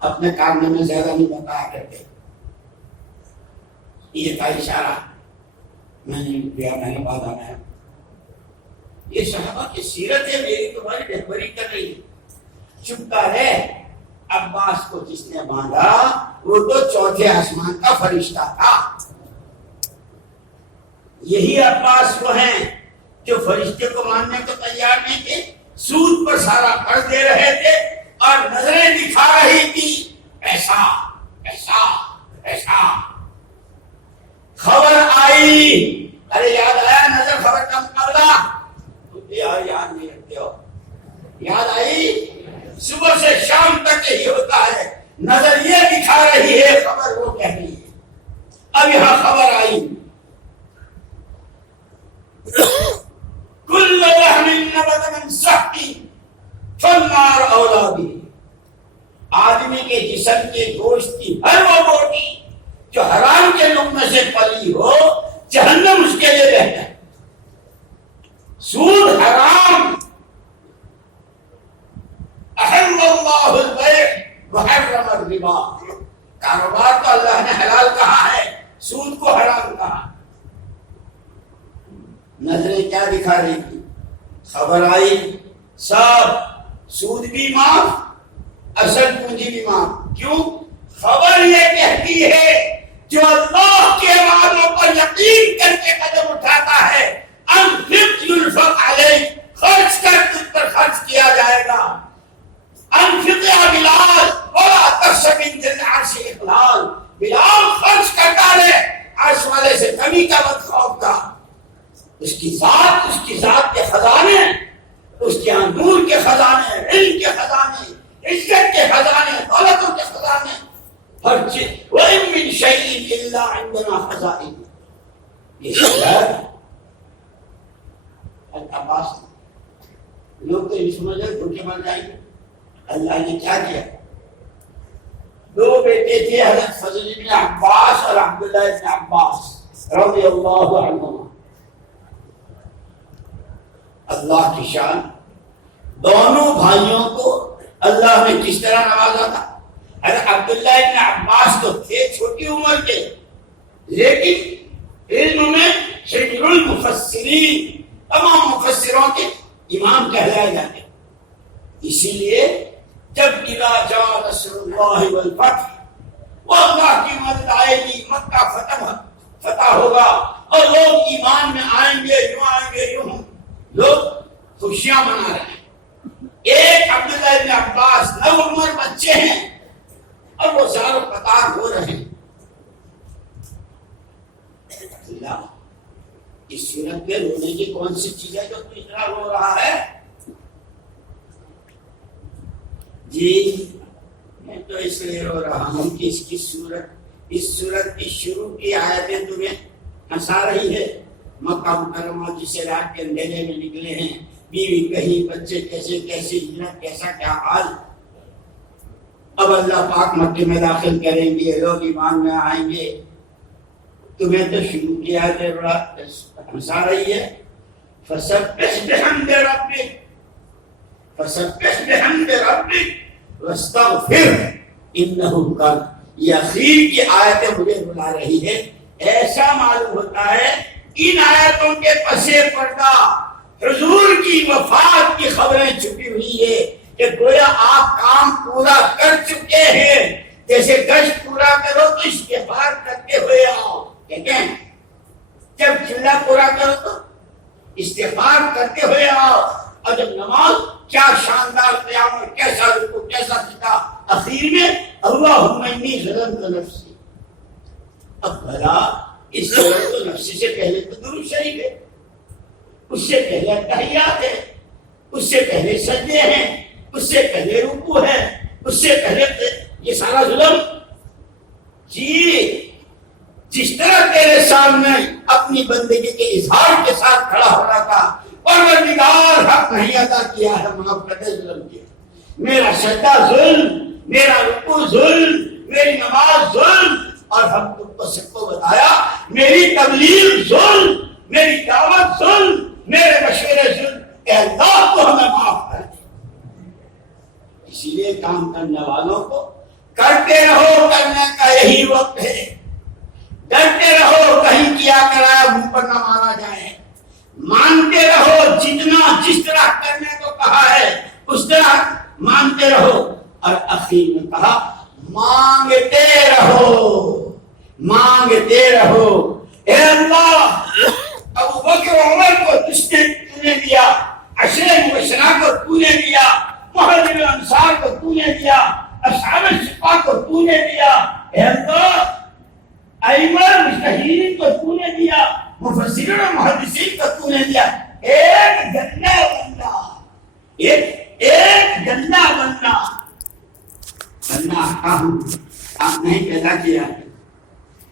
اپنے کارنامے میں زیادہ نہیں بتایا کرتے، یہ تھا اشارہ، میں نے کیا، میں نے بات آنا ہے۔ یہ صحابہ کی سیرت ہے، میری تمہاری رہبری کر رہی ہے۔ چپکا رہے، عباس کو جس نے باندھا وہ تو چوتھے آسمان کا فرشتہ تھا۔ یہی عباس وہ ہیں جو فرشتے کو ماننے کو تیار نہیں تھے، سود پر سارا قرض دے رہے تھے اور نظریں دکھا رہی تھی، ایسا ایسا ایسا۔ خبر آئی، ارے یاد آیا نظر خبر کا مقابلہ؟ یار یاد نہیں رکھتے ہو؟ یاد آئی؟ صبح سے شام تک یہی ہوتا ہے، نظر یہ دکھا رہی ہے، خبر وہ کہہ رہی ہے۔ اب یہاں خبر آئی، کل لحم نبت من سحت فالنار اولی به، آدمی کے جسم کے گوشت کی ہر وہ بوٹی جو حرام کے لقمے سے پلی ہو جہنم اس کے لیے بہتر ہے۔ سود حرام، احل اللہ البیع وحرم الربا، کاروبار تو اللہ نے حلال کہا ہے، سود کو حرام کہا۔ نظریں کیا دکھا رہی تھی؟ خبر آئی سب سود بھی معاف، اصل پونجی بھی معاف۔ کیوں؟ خبر یہ کہتی ہے جو اللہ کے وعدوں پر یقین کر کے قدم اٹھاتا ہے انفق ينفق علیک، خرچ کر تجھ پر خرچ کیا جائے گا۔ انفق یا بلال ولا تخش من ذی العرش اقلال، بلال خرچ کرتا رہے، عرش والے سے کمی کا مت خوف تھا۔ اس کی ذات کے خزانے، اس کے نور کے خزانے، علم کے خزانے، عزت کے خزانے، دولتوں کے خزانے، ہر چیز۔ وَإِن مِّن شَيْءٍ إِلَّا عِندَنَا خَزَائِنُهُ، یہ شہر عباس لوگ تو یہ سمجھ رہے بھوکے مر جائیں گے۔ اللہ نے کیا کیا؟ دو بیٹے تھے، حضرت فضل بن عباس اور عبداللہ بن عباس رضی اللہ عنہما۔ اللہ کی شان، دونوں بھائیوں کو اللہ نے کس طرح نوازا تھا۔ حضرت عبداللہ بن عباس تو تھے چھوٹی عمر کے، لیکن علم میں حجر المفسرین، تمام مفسروں کے امام کہلائے جاتے۔ اسی لیے جب اذا جاء نصر اللہ والفتح، وہ اللہ کی مدد آئے گی، مکہ فتح ہوگا اور لوگ ایمان میں آئیں گے، یوں لوگ خوشیاں منا رہے ہیں۔ ایک عبداللہ بن عباس نو عمر بچے ہیں اور وہ زارو قطار ہو رہے ہیں۔ اللہ اس صورت میں رونے کی کون سی چیز ہے جو تو اتنا رو رہا ہے؟ جی میں تو اس لیے رو رہا ہوں کہ اس صورت کی شروع کی آیتیں تمہیں ہنسا رہی ہے۔ مکہ مکرمہ جسے رات کے اندھیرے میں نکلے ہیں، بیوی کہیں، بچے کیسے ہجرت، کیسا کیا حال۔ اب اللہ پاک مکے میں داخل کریں گے، لوگ ایمان میں آئیں گے، تمہیں تو شروع کیا ہے بڑا ہنسا رہی ہے۔ فسبح بحمد ربک واستغفر انہ کان، یہ اخیر کی آیتیں مجھے بلا رہی ہے۔ ایسا معلوم ہوتا ہے ان آیتوں کے پسے پردہ حضور کی وفات کی خبریں چھپی ہوئی ہے کہ گویا آپ کام پورا کر چکے ہیں، جیسے گشت پورا کرو تو استغفار کرتے ہوئے آؤ، کہیں جب چلہ پورا کرو تو استغفار کرتے ہوئے آؤ، اور جب نماز کیا شاندار قیام، کیسا رکوع، کیسا سجدہ، اخیر میں اللہم انی ظلمت نفسی۔ اب بھلا اس ظلمت نفسی سے پہلے تو درود شریف ہے، اس سے پہلے تحیات ہے، اس سے پہلے سجدے ہیں، اس سے پہلے رکوع ہے، اس سے پہلے یہ سارا ظلم۔ جی جس طرح تیرے سامنے اپنی بندگی کے اظہار کے ساتھ کھڑا ہو رہا تھا، پروردگار حق نہیں ادا کیا ہے، معاف کر دے، ظلم کیا، میرا سجدہ ظلم، میرا رکوع ظلم، میری نماز ظلم، اور ہم تم کو سب کو بتایا میری تبلیغ ظلم، میری دعوت ظلم، میرے مشورے ظلم، کہ اللہ کو ہمیں معاف کر دے۔ اسی لیے کام کرنے والوں کو کرتے رہو، کرنے کا یہی وقت ہے، ڈرتے رہو کہیں کیا کرایا منہ پر نہ مارا جائے، مانتے رہو، جتنا جس طرح کرنے کو کہا ہے اس طرح مانتے رہو، اور اخیر میں کہا مانگتے رہو۔ اے اللہ، ابو بکر عمر کو تو نے دیا، عشرہ مبشرہ کو تو نے دیا، مہاجرین انصار کو تو نے دیا، اصحاب صفا کو تو نے دیا، اے اللہ ائمہ مجتہدین کو تو نے دیا، مفسرین اور محدثین کو تو نے دیا، ایک گندا بندہ، ایک گندا بندہ آپ نہیں پیدا کیا ہے،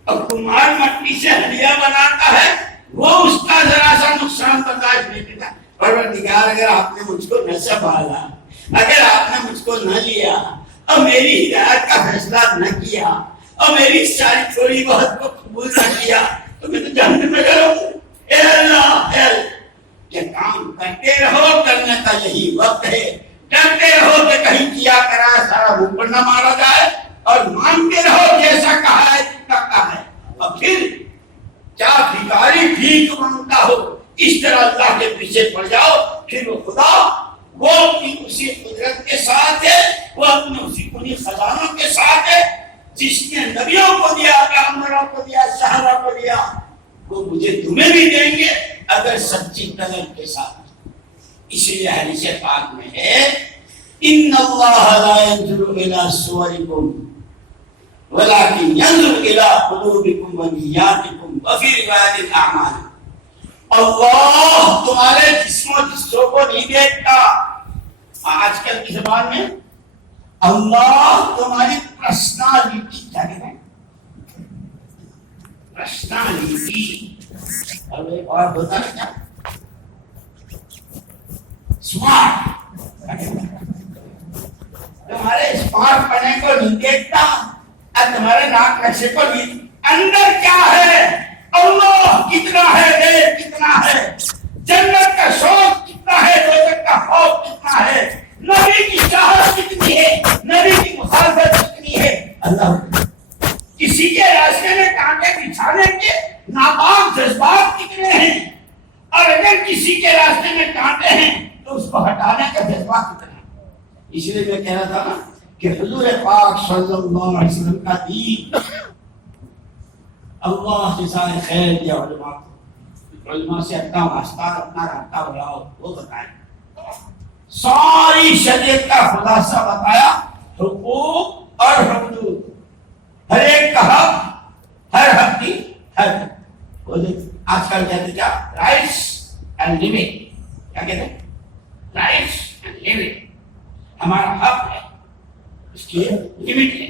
اور کمہار مٹی سے ہدیہ بناتا ہے، وہ اس کا ذرا سا نقصان برداشت نہیں کرتا، پروردگار اگر آپ نے مجھ کو نہ سنبھالا، اگر آپ نے مجھ کو نہ لیا اور میری ہدایت کا فیصلہ نہ کیا اور میری ساری تھوڑی بہت کو قبول نہ کیا تو میں تو جہنم میں کروں. اے اللہ کہ کام کرتے رہو، کرنے کا یہی وقت ہے. ڈرتے رہو کہ کہیں کیا کرا سارا اوپر نہ مارا جائے، اور مانتے رہو جیسا کہا ہے جتنا کہا ہے. اور پھر کیا بھکاری بھیک مانگتا ہو اس طرح اللہ کے پیچھے پڑ جاؤ. پھر وہ خدا وہ اپنی اسی قدرت کے ساتھ ہے، وہ اپنے اسی انہی خزانوں کے ساتھ ہے جس نے نبیوں کو دیا، پیغمبروں کو دیا، صحابہ کو دیا، وہ مجھے تمہیں بھی دیں گے اگر سچی طلب کے ساتھ. اس لیے حدیث پاک میں ہے ان اللہ لا ينظر الى صورکم ولكن ينظر الى قلوبکم ونیاتکم وفی روایت الاعمال. اللہ تمہارے جسم و جسوں کو نہیں دیکھتا. آج کل کی زبان میں اللہ تمہاری پرسنالٹی کیا کہتے ہیں؟ پرسنالٹی. اور ایک اور ہوتا ہے کیا؟ اسمارٹ. تمہارے اسمارٹ پنے کو نہیں دیکھتا اور تمہارے ناک نقشے کو نہیں. اندر کیا ہے؟ اللہ کتنا ہے، دیر کتنا ہے، جنت کا شوق کتنا ہے، دوزخ کا خوف کتنا ہے، نبی کی چاہت کتنی ہے، نبی کی مخالفت کتنی ہے. اللہ کسی کے راستے میں کانٹے بچھانے کے ناپاک جذبات کتنے ہیں، اور اگر کسی کے راستے میں کانٹے ہیں تو اس کو ہٹانے کا جذبہ کتنا ہے. اس لیے میں کہہ رہا تھا نا کہ حضور پاک صلی اللہ علیہ وسلم کا دین اللہ جزائے خیر دیا. علماء سے اپنا واسطہ اپنا رابطہ بڑھاؤ، وہ بتائیں. ساری شریعت کا خلاصہ بتایا، حقوق اور حدود، ہر ایک کا حق، ہر حق کی ہر. آج کل کہتے کیا؟ Rights and limit. کیا کہتے ہیں؟ Rights and limit. ہمارا حق ہے، اس کی لمٹ ہے.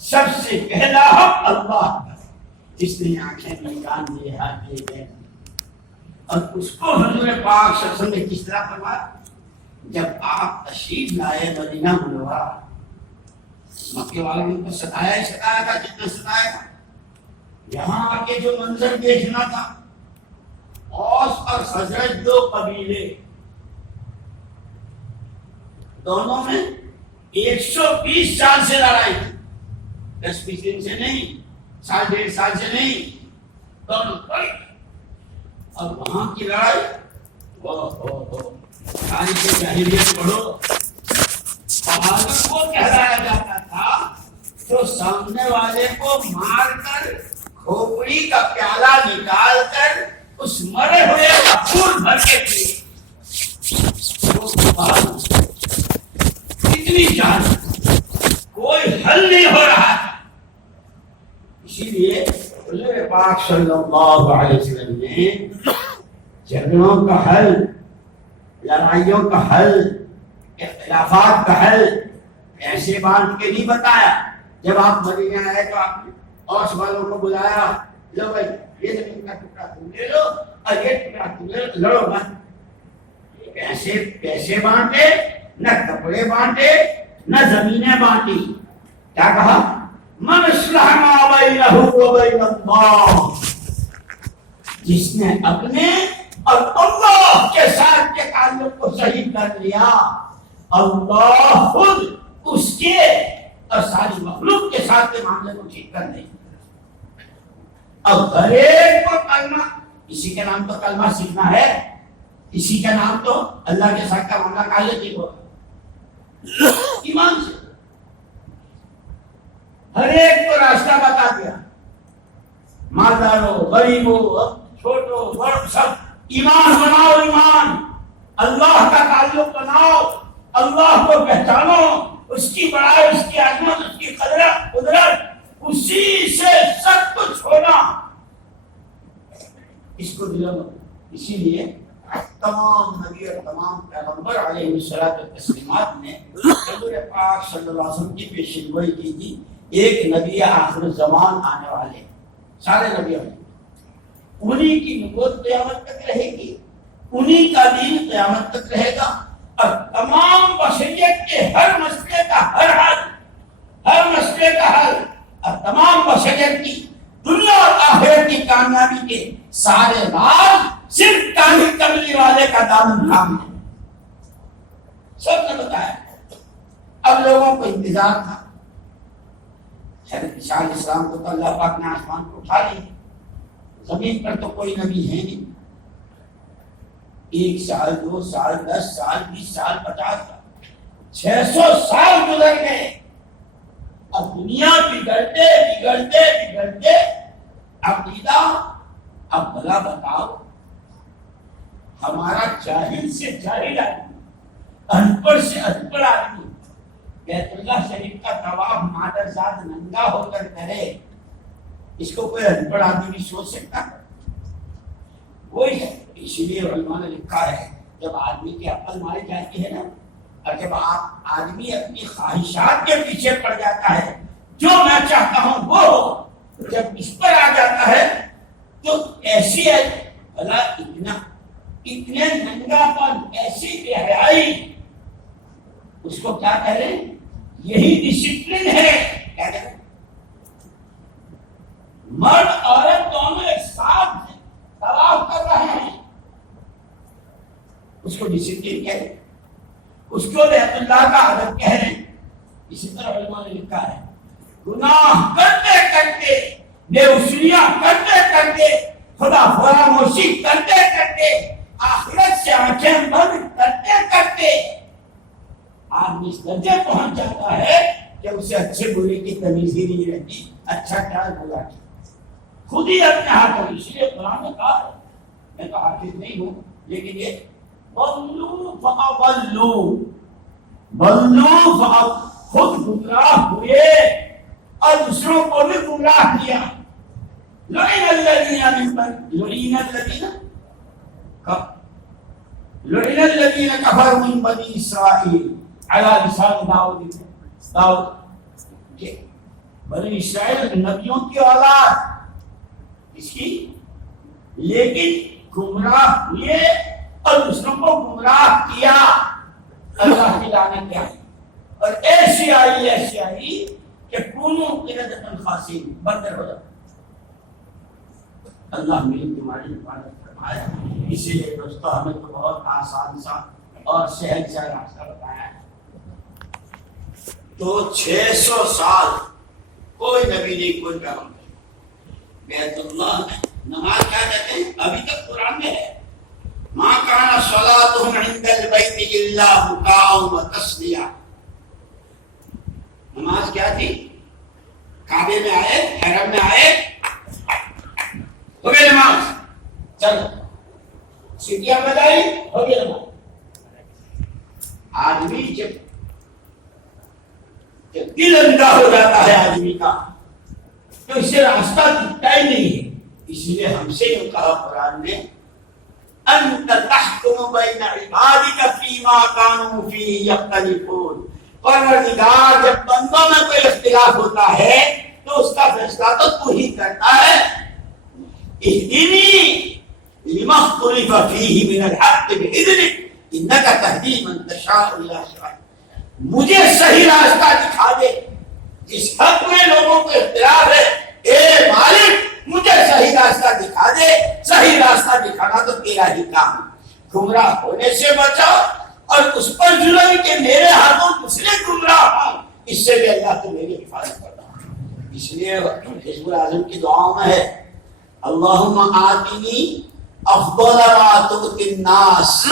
سب سے پہلا حق اللہ کا، جس نے آنکھیں میں کان دیے، ہاتھ دیے گئے. اور اس کو حضور پاک صلی اللہ علیہ وسلم نے کس طرح فرمایا؟ جب آپ تشریف لائے مدینہ منورہ، مکے والوں نے تو ستایا ہی ستایا تھا جتنا ستایا تھا. یہاں آ کے جو منظر دیکھنا تھا، اوس اور خزرج دو قبیلے، دونوں میں 120 سال سے لڑائی تھی. 10-20 دن سے نہیں، 1.5 سال سے نہیں، دونوں بڑی. اور وہاں کی لڑائی تاریخ جاہلیت پڑھو، بہادر کو کہلایا جاتا تھا جو سامنے والے کو مار کر کھوپڑی کا پیالہ نکال کر اس مرے ہوئے کا خون بھر کے پیے. اتنی جان کوئی حل نہیں ہو رہا تھا. اسی لیے حضور پاک صلی اللہ علیہ وسلم نے جھگڑوں کا حل، لڑائیوں کا حل، اختلافات کا حل ایسے بانٹ کے نہیں بتایا. جب آپ مدینہ آئے تو آپ نے اوس والوں کو بلایا، لو بھائی یہ زمین کا ٹکڑا تم لے لو اور یہ ٹکڑا تم لے لو، لڑو مت. پیسے بانٹے، نہ کپڑے بانٹے، نہ زمینیں بانٹی. کیا کہا؟ من اصلح ما بینہ و بین اللہ، جس نے اپنے اور اللہ کے ساتھ کے تعلق کو صحیح کر لیا، اللہ خود اس کے اور ساری مخلوق کے ساتھ کے معاملے کو ٹھیک کر دے. اب ہر ایک کو کلمہ، اسی کے نام تو کلمہ سیکھنا ہے، اسی کا نام تو اللہ کے ساتھ کا معاملہ کالے کی ہو ایمان سے. ہر ایک کو راستہ بتا دیا، مالداروں، غریبوں، چھوٹوں، بڑوں، سب ایمان بناؤ. ایمان اللہ کا تعلق بناؤ، اللہ کو پہچانو، اس کی بڑائی، اس کی عظمت، اس کی قدرت، اسی سے سب کچھ ہونا، اس کو دلوں میں. اسی لیے تمام نبی اور تمام پیغمبر علیہ الصلوۃ والتسلیمات نے حضور پاک صلی اللہ علیہ وسلم کی پیشین گوئی کی تھی. ایک نبی آخر زمان آنے والے، سارے نبیوں میں انہی کی نبوت قیامت تک رہے گی. انہی کا دین قیامت تک رہے گا، اور تمام بشریت کے ہر مسئلے کا ہر حل، ہر مسئلے کا حل، اور تمام بشریت کی دنیا اور آخرت کی کامیابی کے سارے راز صرف کامل کملی والے کا دامن تھام ہے۔ سب نے بتایا۔ اب لوگوں کو انتظار تھا، حضرت عیسیٰ علیہ السلام کو تو اللہ پاک نے آسمان کو اٹھا لیا، زمین پر تو کوئی نبی ہے نہیں۔ 1 سال 2 سال 10 سال 20 سال 50 سال 600 سال گزر گئے، اب دنیا بگڑتے بگڑتے بگڑتے عقیدہ، اب بھلا بتاؤ ہمارا جاہل سے جاہل آدمی، ان پڑھ سے ان پڑھ آدمی بیت اللہ شریف کا طواف مادرزاد ننگا ہو کر کرے، اس کو کوئی ان پڑھ آدمی بھی سوچ سکتا؟ وہی ہے۔ اسی لیے علماء نے لکھا ہے جب آدمی کی عقل ماری جاتی ہے نا، اور جب آدمی اپنی خواہشات کے پیچھے پڑ جاتا ہے، جو میں چاہتا ہوں وہ ہو، جب اس پر آ جاتا ہے تو ایسی ہے بھلا اتنے ننگا پن، ایسی بے حیائی، اس کو کیا کریں؟ یہی ڈسپلن ہے۔ کیا کریں؟ مرد عورت دونوں ایک ساتھ طواف کر رہے ہیں، اس کو ڈسپلن کہہ رہے، اس کو بیت اللہ کا ادب کہہ رہے ہیں۔ اسی طرح علماء نے لکھا ہے گناہ کرتے کرتے، بے وسولیاں کرتے کرتے، خدا فراموشی کرتے کرتے، آخرت سے آنکھیں بند کرتے کرتے آدمی اس درجے پہنچ جاتا ہے کہ اسے اچھے برے کی تمیز ہی نہیں رہتی، اچھا کیا برا کیا خود ہی اپنے ہاتھ میں۔ اس لیے قرآن نے کہا، میں تو حافظ نہیں ہوں لیکن یہ بلو فاضلو، بلو خود گمراہ ہوئے اور دوسروں کو بھی گمراہ کیا۔ لعن الذین کفروا من بنی اسرائیل علی لسان داؤد، بنی اسرائیل نبیوں کی اولاد اس کی، لیکن گمراہ ہوئے اور دوسروں کو گمراہ کیا، اللہ کی لعنت آئی، اور ایسی آئی کہ کونوا قردۃ خاسئین، بندر ہو جاتا۔ اللہ میری تمہاری حفاظت فرمائے۔ اسی لیے دوستو ہمیں تو بہت آسان سا اور سہل سا راستہ بتایا ہے۔ تو 600 سال کوئی نبی نہیں، کوئی پیغمبر نہیں۔ بیت اللہ میں نماز کیا کہتے ہیں؟ ابھی تک قرآن میں ہے، ما کان صلاتهم عند البیت الا بکاء وتصدیہ۔ نماز کیا تھی؟ کعبے میں آئے، حرم میں آئے، ہو گئی نماز، چلو سیٹیاں بجائی، ہو گئی نماز۔ آدمی جب دل اندھا ہو جاتا ہے آدمی کا تو اسے راستہ دکھتا ہی نہیں ہے۔ اس لیے ہم سے یوں کہا قرآن نے، انت تحکم بین عبادک فیما کانوا فیہ یختلفون۔ پروردگار جب بندوں میں کوئی اختلاف ہوتا ہے تو اس کا فیصلہ تو تو ہی کرتا ہے۔ اہدنی لما اختلف فیہ من الحق بإذنک انک تہدی من تشاء الی صراط۔ مجھے صحیح راستہ دکھا دے، جس حق میں لوگوں کو اختلاف ہے، اے مالک مجھے صحیح راستہ دکھا دے۔ صحیح راستہ دکھانا تو تیرا ہی کام، گمراہ ہونے سے بچا اور اس پر ظلم کہ میرے ہاتھوں دوسرے گمراہ ہوں، اس سے بھی اللہ تو میری حفاظت کرنا۔ اس لیے حزب الاعظم کی دعاؤں میں ہے اللہم آتنی افضل ما تؤتی الناس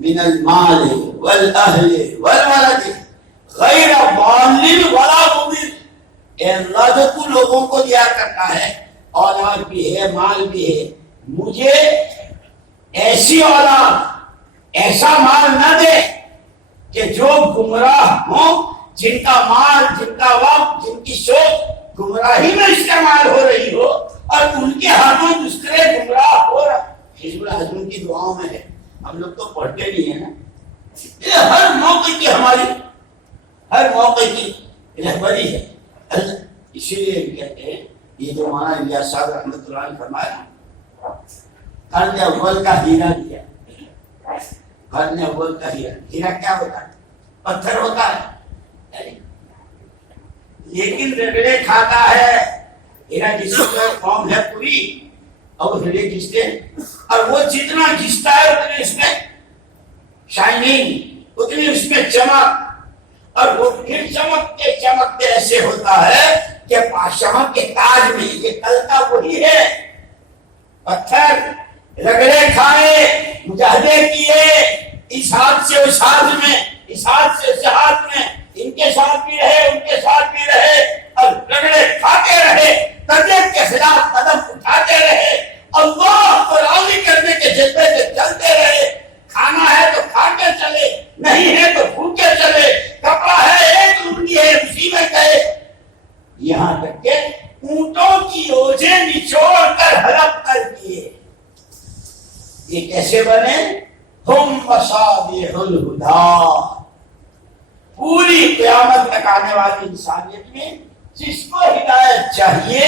من المال والاہل والولد غیر ضال ولا مضل۔ اے اللہ جو تو لوگوں کو دیا کرتا ہے، اولاد بھی ہے، مال بھی ہے، مجھے ایسی اولاد، ایسا مال نہ دے کہ جو گمراہ ہوں، جن کا مال، جن کا وقت، جن کی سوچ گمراہی میں استعمال ہو رہی ہو اور ان کے ہاتھوں دوسرے گمراہ ہو رہا۔ حزب الاعظم کی دعاؤں میں ہے، ہم لوگ تو پڑھتے نہیں ہیں نا، یہ ہر موقع کی ہماری، ہر موقع کی رہبری ہے۔ اسی لیے کہتے ہیں یہ جو مولانا الیاس صاحب رحمۃ اللہ علیہ فرمایا، قرن اول کا ہیرا دیا، گھر نے بولتا ہیرا، ہیرا کیا ہوتا ہے؟ پتھر ہوتا ہے، لیکن رگڑے کھاتا ہے۔ ہیرا جس کو قوم ہے پوری، اور ہیرے گھستے، اور وہ جتنا گھستا ہے اتنے اس میں شائننگ، اتنی اس میں چمک، اور وہ پھر چمکتے چمکتے ایسے ہوتا ہے کہ بادشاہ کے تاج میں یہ کلتا وہی ہے۔ پتھر رگڑے کھائے، مجاہدے کیے، اس ہاتھ سے اس ہاتھ میں، اس ہاتھ سے اس ہاتھ میں، ان کے ساتھ بھی رہے ان کے ساتھ بھی رہے، اور رگڑے کھاتے رہے، طبیعت کے خلاف قدم اٹھاتے رہے، اللہ کو راضی کرنے کے جذبے سے چلتے رہے۔ کھانا ہے تو کھا کے چلے، نہیں ہے تو بھوکے چلے، کپڑا ہے ایک لنگی ہے اسی میں گئے، یہاں تک کہ اونٹوں کی اوجھیں نچوڑ کر ہڑپ کر دیے۔ یہ کیسے بنے؟ ہم مصابیح الہدی، پوری قیامت تک آنے والی انسانیت میں جس کو ہدایت چاہیے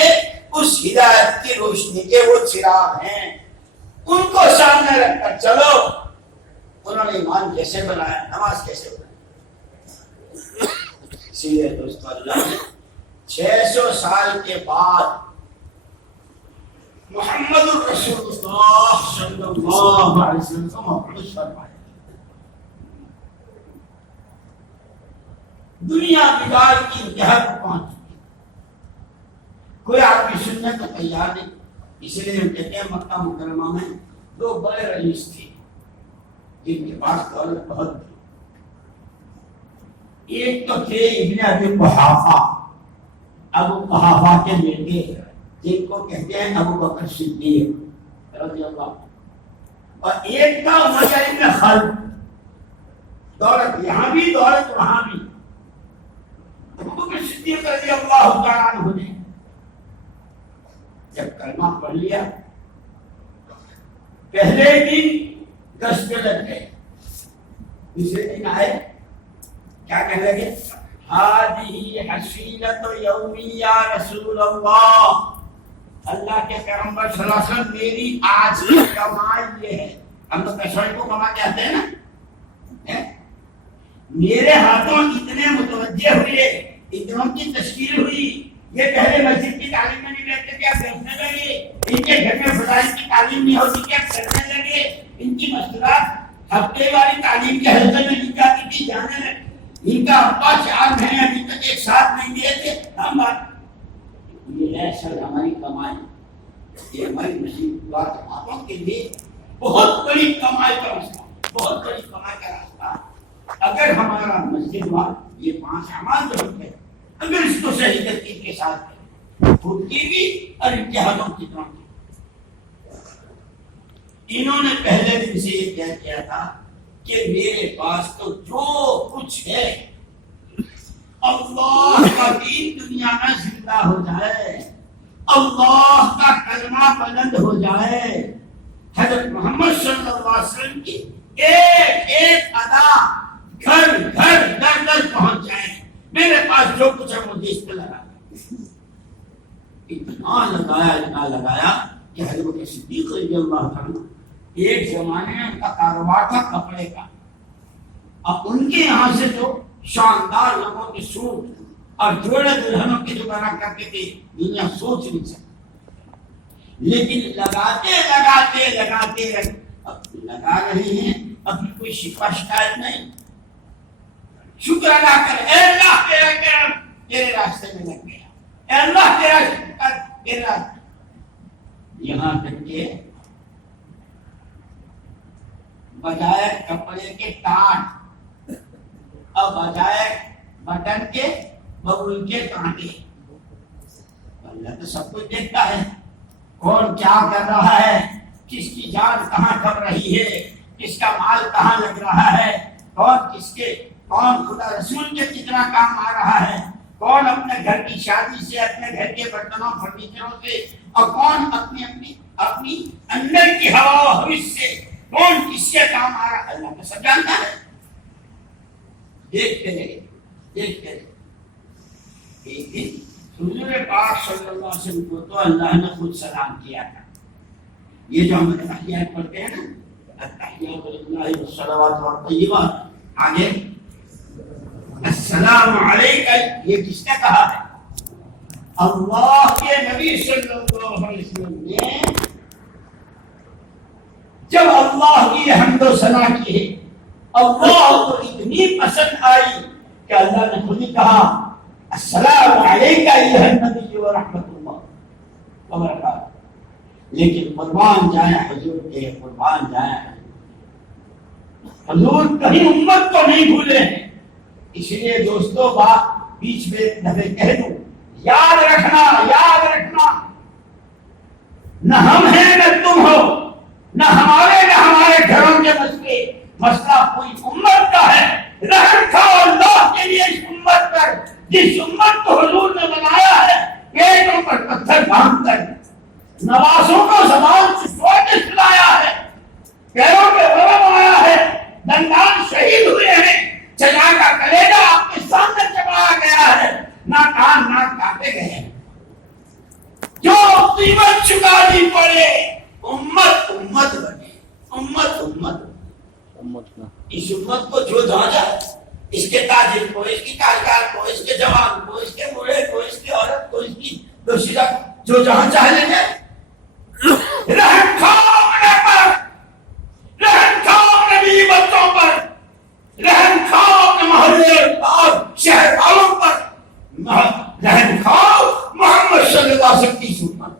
اس ہدایت کی روشنی کے وہ چراغ ہیں، ان کو سامنے رکھ کر چلو۔ انہوں نے ایمان کیسے بنایا، نماز کیسے بنایا؟ اسی لیے دوستو اللہ نے 600 سال کے بعد محمد الرسول اللہ صلی اللہ علیہ وسلم کو مبعوث فرمایا۔ دنیا بگاڑ کی انتہا پر پہنچ چکی، کوئی آپ کی سننے کو تیار نہیں۔ اس لیے ہم کہتے ہیں مکہ مکرمہ میں 2 بڑے رئیس تھے جن کے پاس دولت بہت تھی۔ ایک تو تھے ابن ابی قحافہ، ابو قحافہ کے بیٹے جن کو کہتے ہیں ابو بکر صدیق رضی اللہ عنہ، اور ایک تھا امیہ ابن خلف، دولت یہاں بھی دولت وہاں بھی۔ ابو بکر صدیق رضی اللہ تعالیٰ عنہ نے جب کلمہ پڑھ لیا، پہلے دن گشت لگ گئے، دوسرے دن آئے، کیا کہنے لگے؟ ہذہ حصیلۃ یومی یا رسول اللہ، اللہ کے پیغمبر صلی اللہ علیہ وسلم میری آج کی کمائی یہ ہے۔ ہم تو پیسے کو کما کہتے ہیں نا، میرے ہاتھوں اتنے متوجہ ہوئے، اتنوں کی تشکیل ہوئی، یہ پہلے مسجد کی تعلیم میں نہیں رہتے تھے، اب بیٹھنے لگے، ان کے گھر میں فضائل کی تعلیم نہیں ہوتی تھی، اب کرنے لگے، ان کی مشکلات ہفتے والی تعلیم کے حلقے میں نہیں جاتی تھی، جانے لگے، ان کا ابا 4 مہینے ابھی تک ایک ساتھ نہیں دیے تھے۔ ہم بات یہ ہے سر ہماری کمائی، یہ ہماری مصیبت جماعتوں کے لیے بہت بڑی کمائی کا مسئلہ، بہت بڑی کمائی کا راستہ۔ اگر ہمارا مسجد وال یہ 5 اعمال جو ہوتے ہیں، اگر اس کو صحیح ترتیب کے ساتھ کریں، خود کی بھی اور امتحانوں کی طرح کی۔ انہوں نے پہلے دن سے یہ طے کیا تھا کہ میرے پاس تو جو کچھ ہے، اللہ کا دین دنیا میں زندہ ہو جائے، اللہ کا کلمہ بلند ہو جائے، حضرت محمد صلی اللہ علیہ وسلم کی ایک ایک ادا گھر گھر در در پہنچ جائے، میرے پاس جو کچھ ہے مجھے اس پہ لگا اتنا لگایا کہ حضرت بکر صدیق رضی اللہ عنہ ایک زمانے میں ان کا کاروبار تھا کپڑے کا، اب ان کے یہاں سے جو شاندار لوگوں کے سوٹ اور جوڑے دلہنوں کی جو بنا کرتے تھے دنیا سوچ نہیں سکتی، لیکن لگاتے اب لگا رہے ہیں، ابھی کوئی شکوہ شکایت نہیں، شکر ادا کر، اے اللہ تیرا کرم تیرے راستے میں لگ گیا، اے اللہ تیرا شکر تیرا، یہاں تک کہ بجائے کپڑے کے ٹاٹ اور بجائے بٹن کے ببول کے کانٹے، اللہ تو سب کچھ دیکھتا ہے، کون کیا کر رہا ہے، کس کی جان کہاں کر رہی ہے، کس کا مال کہاں لگ رہا ہے، کون خدا رسول کے کتنا کام آ رہا ہے، کون اپنے گھر کی شادی سے، اپنے گھر کے برتنوں فرنیچروں سے، اور کون اپنی اندر کی ہوا و ہوش سے، کون کس کے کام آ رہا ہے، اللہ تو سب جانتا ہے۔ دیکھتے رہے ایک دن حضور پاک صلی اللہ علیہ وسلم کو تو اللہ نے خود سلام کیا تھا، یہ جو ہم تحیات پڑھتے ہیں نا، التحیات للہ والصلوات والطیبات. آگے السلام علیکہ، یہ کس نے کہا ہے؟ اللہ کے نبی صلی اللہ علیہ وسلم نے جب اللہ کی حمد و ثنا کی ہے، اللہ کو اتنی پسند آئی کہ اللہ نے خود ہی کہا السلام علیکہ ایھا النبی ورحمۃ اللہ وبرکاتہ. لیکن قربان جائیں حضور کے، قربان جائیں حضور کہیں امت کو نہیں بھولے ہیں. اس لیے دوستو بات بیچ میں دفعہ کہہ دوں، یاد رکھنا، یاد رکھنا، نہ ہم ہیں نہ تم ہو، نہ ہمارے گھروں کے مسئلہ کوئی امت کا ہے. رحم کھاؤ اللہ کے لیے اس امت پر، جس امت کو حضور نے بنایا ہے پیٹوں پر پتھر باندھ کر، نوازوں کو زبان سے سوادشٹ لایا ہے، پیروں پہ برم آیا ہے، دندان شہید ہوئے ہیں، چچا کا کلیجہ آپ کے سامنے چبایا گیا ہے، نہ کان ناک کاٹے گئے ہیں. جو قیمت چکانی پڑے امت امت بنے، امت امت اس امت کو جو جانچا، اس کے تاجر کو، اس کی کارگر کو، اس کے جوان کو، اس کے بوڑھے کو، اس کی عورت کو، اس کی دوشیدہ کو، جو جہاں چاہ لیں گے. رحم کھاؤ اپنے پر، رحم کھاؤ اپنے بیوی بچوں پر، رحم کھاؤ اپنے محلے اور شہر والوں پر، رحم کھاؤ محمد صلی اللہ علیہ وسلم کی سنت.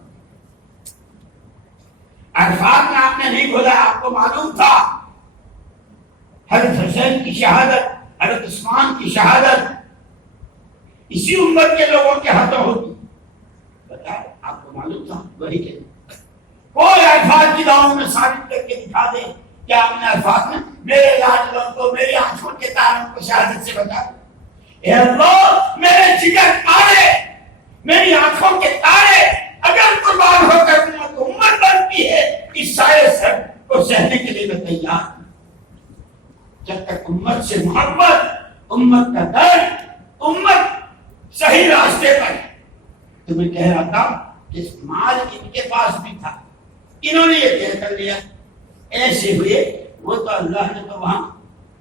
عرفات میں آپ نے نہیں بولا، آپ کو معلوم تھا حضرت حسین کی شہادت، حضرت عثمان کی شہادت اسی امت کے لوگوں کے ہاتھوں ہوگی. بتائیں آپ کو معلوم تھا؟ وہی کہ کوئی عرفات کی دعوت میں ثابت کر کے دکھا دے کہ آپ نے عرفات میں میرے لاڈلوں کو، میری آنکھوں کے تاروں کو شہادت سے بتا. اے اللہ میرے جگر تارے، میری آنکھوں کے تارے اگر قربان ہو کر امت بنتی ہے، اس سارے سر کو سہنے کے لیے میں تیار ہوں. جب تک امت سے محبت، امت کا درد، امت صحیح راستے پر. تو میں کہہ رہا تھا کہ مال ان کے پاس بھی تھا، انہوں نے یہ طے کر لیا، ایسے ہوئے. وہ تو اللہ نے تو وہاں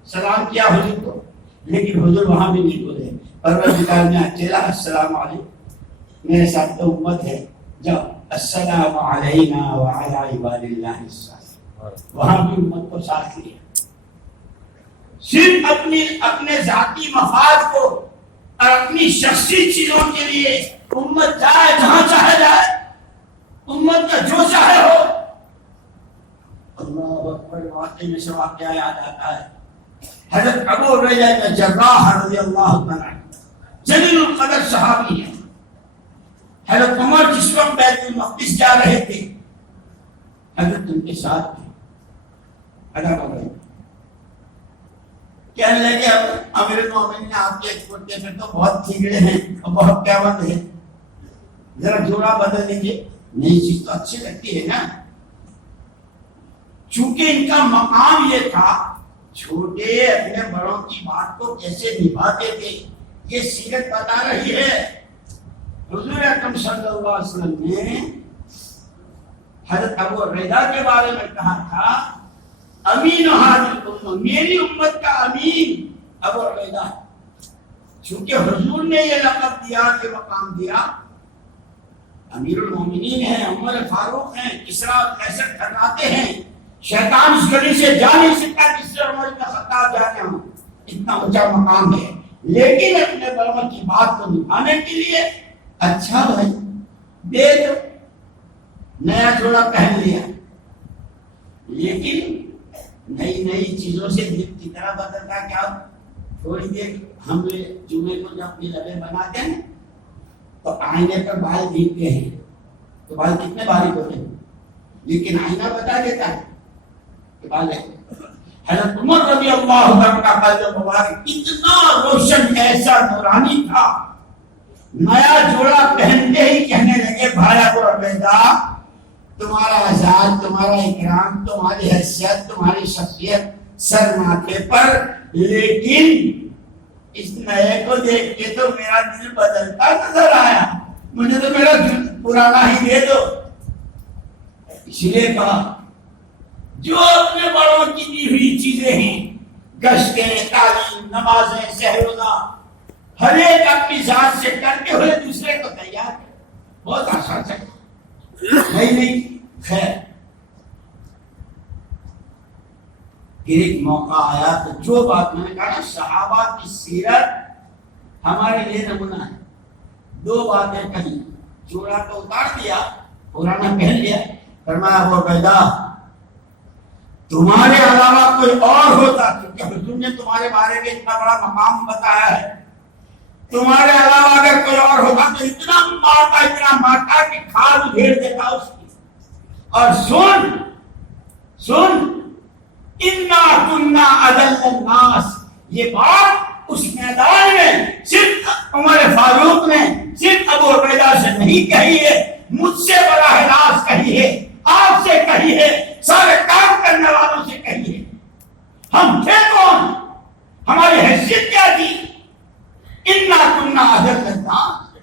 سلام کیا حضور کو، لیکن حضور وہاں بھی نہیں بولے. پروردگار نے اکیلا السلام علیکم، میرے ساتھ تو امت ہے، جب السلام علینا وعلی عباد اللہ الصالحین، وہاں بھی امت کو ساتھ لیا. صرف اپنے ذاتی مفاد کو اور اپنی شخصی چیزوں کے لیے امت جائے جہاں چاہے جائے، امت کا جو چاہے ہو. اللہ اکبر. واقعی میں سے واقعہ یاد آتا ہے حضرت ابو عبیدہ بن جراح رضی اللہ تعالیٰ جلیل القدر صحابی ہیں. حضرت عمر جس وقت بیت المقدس جا رہے تھے، حضرت ان کے ساتھ تھے. ادا ہو گئے، کہنے لگے امیر المومنین آپ کے کرتے پھر تو بہت تھیگڑے ہیں اور بہت قیامت ہے، ذرا جوڑا بدل دیجیے. نئی چیز تو اچھی لگتی ہے نا. چونکہ ان کا مقام یہ تھا، چھوٹے اپنے بڑوں کی بات کو کیسے نبھاتے تھے، یہ سیرت بتا رہی ہے. حضور اکرم صلی اللہ علیہ وسلم نے حضرت ابو عبیدہ کے بارے میں کہا تھا امین ہذہ الامہ، میری امت کا امین ابو عبیدہ. چونکہ حضور نے یہ لقب دیا، کہ مقام دیا، امیر المومنین ہیں، عمر فاروق ہیں، کسریٰ اور قیصر ٹھکراتے ہیں، شیطان اس گلی سے جا نہیں سکتا جس سے عمر بن خطاب جانے ہوں، اتنا اونچا مقام ہے. لیکن اپنے بڑوں کی بات کو نبھانے کے لیے اچھا بھائی دے دو، نیا جوڑا پہن لیا. لیکن نئی چیزوں سے دل کی طرح بدلتا کیا؟ تھوڑی دیر ہم جمعے کو جب اپنی لبیں بناتے ہیں تو آئینے پر بال دیکھتے ہیں تو بال کتنے باریک ہوتے ہیں، لیکن آئینہ بتا دیتا ہے کہ بال ہے. حضرت عمر رضی اللہ عنہ کا قلب مبارک اتنا روشن، ایسا نورانی تھا، نیا جوڑا پہنتے ہی کہنے لگے بھائی ابو عبیدہ تمہارا اعزاز، تمہارا اکرام، تمہاری حیثیت، تمہاری شخصیت سر ماتھے پر، لیکن اس نئے کو دیکھ کے تو میرا دل بدلتا نظر آیا، مجھے تو میرا دل پرانا ہی دے دو. اس لیے کہا جو اپنے بڑوں کی دی ہوئی چیزیں ہیں، گشتیں، تعلیم، نمازیں، سحروزہ، ہر ایک اپنی ذات سے کرتے ہوئے دوسرے کو تیار ہے. بہت آسان ہے. نہیں خیر. پھر ایک موقع آیا تو جو بات میں نے کہا نا، صحابہ کی سیرت ہمارے لیے نمونہ ہے. دو باتیں کہیں، چوڑا تو اتار دیا، پرانا پہن لیا. فرمایا ابو عبیدہ تمہارے علاوہ کوئی اور ہوتا، کیونکہ حضور نے تمہارے بارے میں اتنا بڑا مقام بتایا ہے، تمہارے علاوہ اگر کوئی اور ہوتا تو اتنا مارتا کہ کھال ادھیڑ دیتا اس کی. اور سن انا کنا اضل الناس، یہ بات اس میدان میں صرف عمر فاروق نے صرف ابو عبیدہ سے نہیں کہی ہے، مجھ سے براہ راست کہی ہے، آپ سے کہی ہے، سارے کام کرنے والوں سے کہی ہے. ہم تھے کون؟ ہماری حیثیت کیا تھی؟ انا کنا اضل الناس،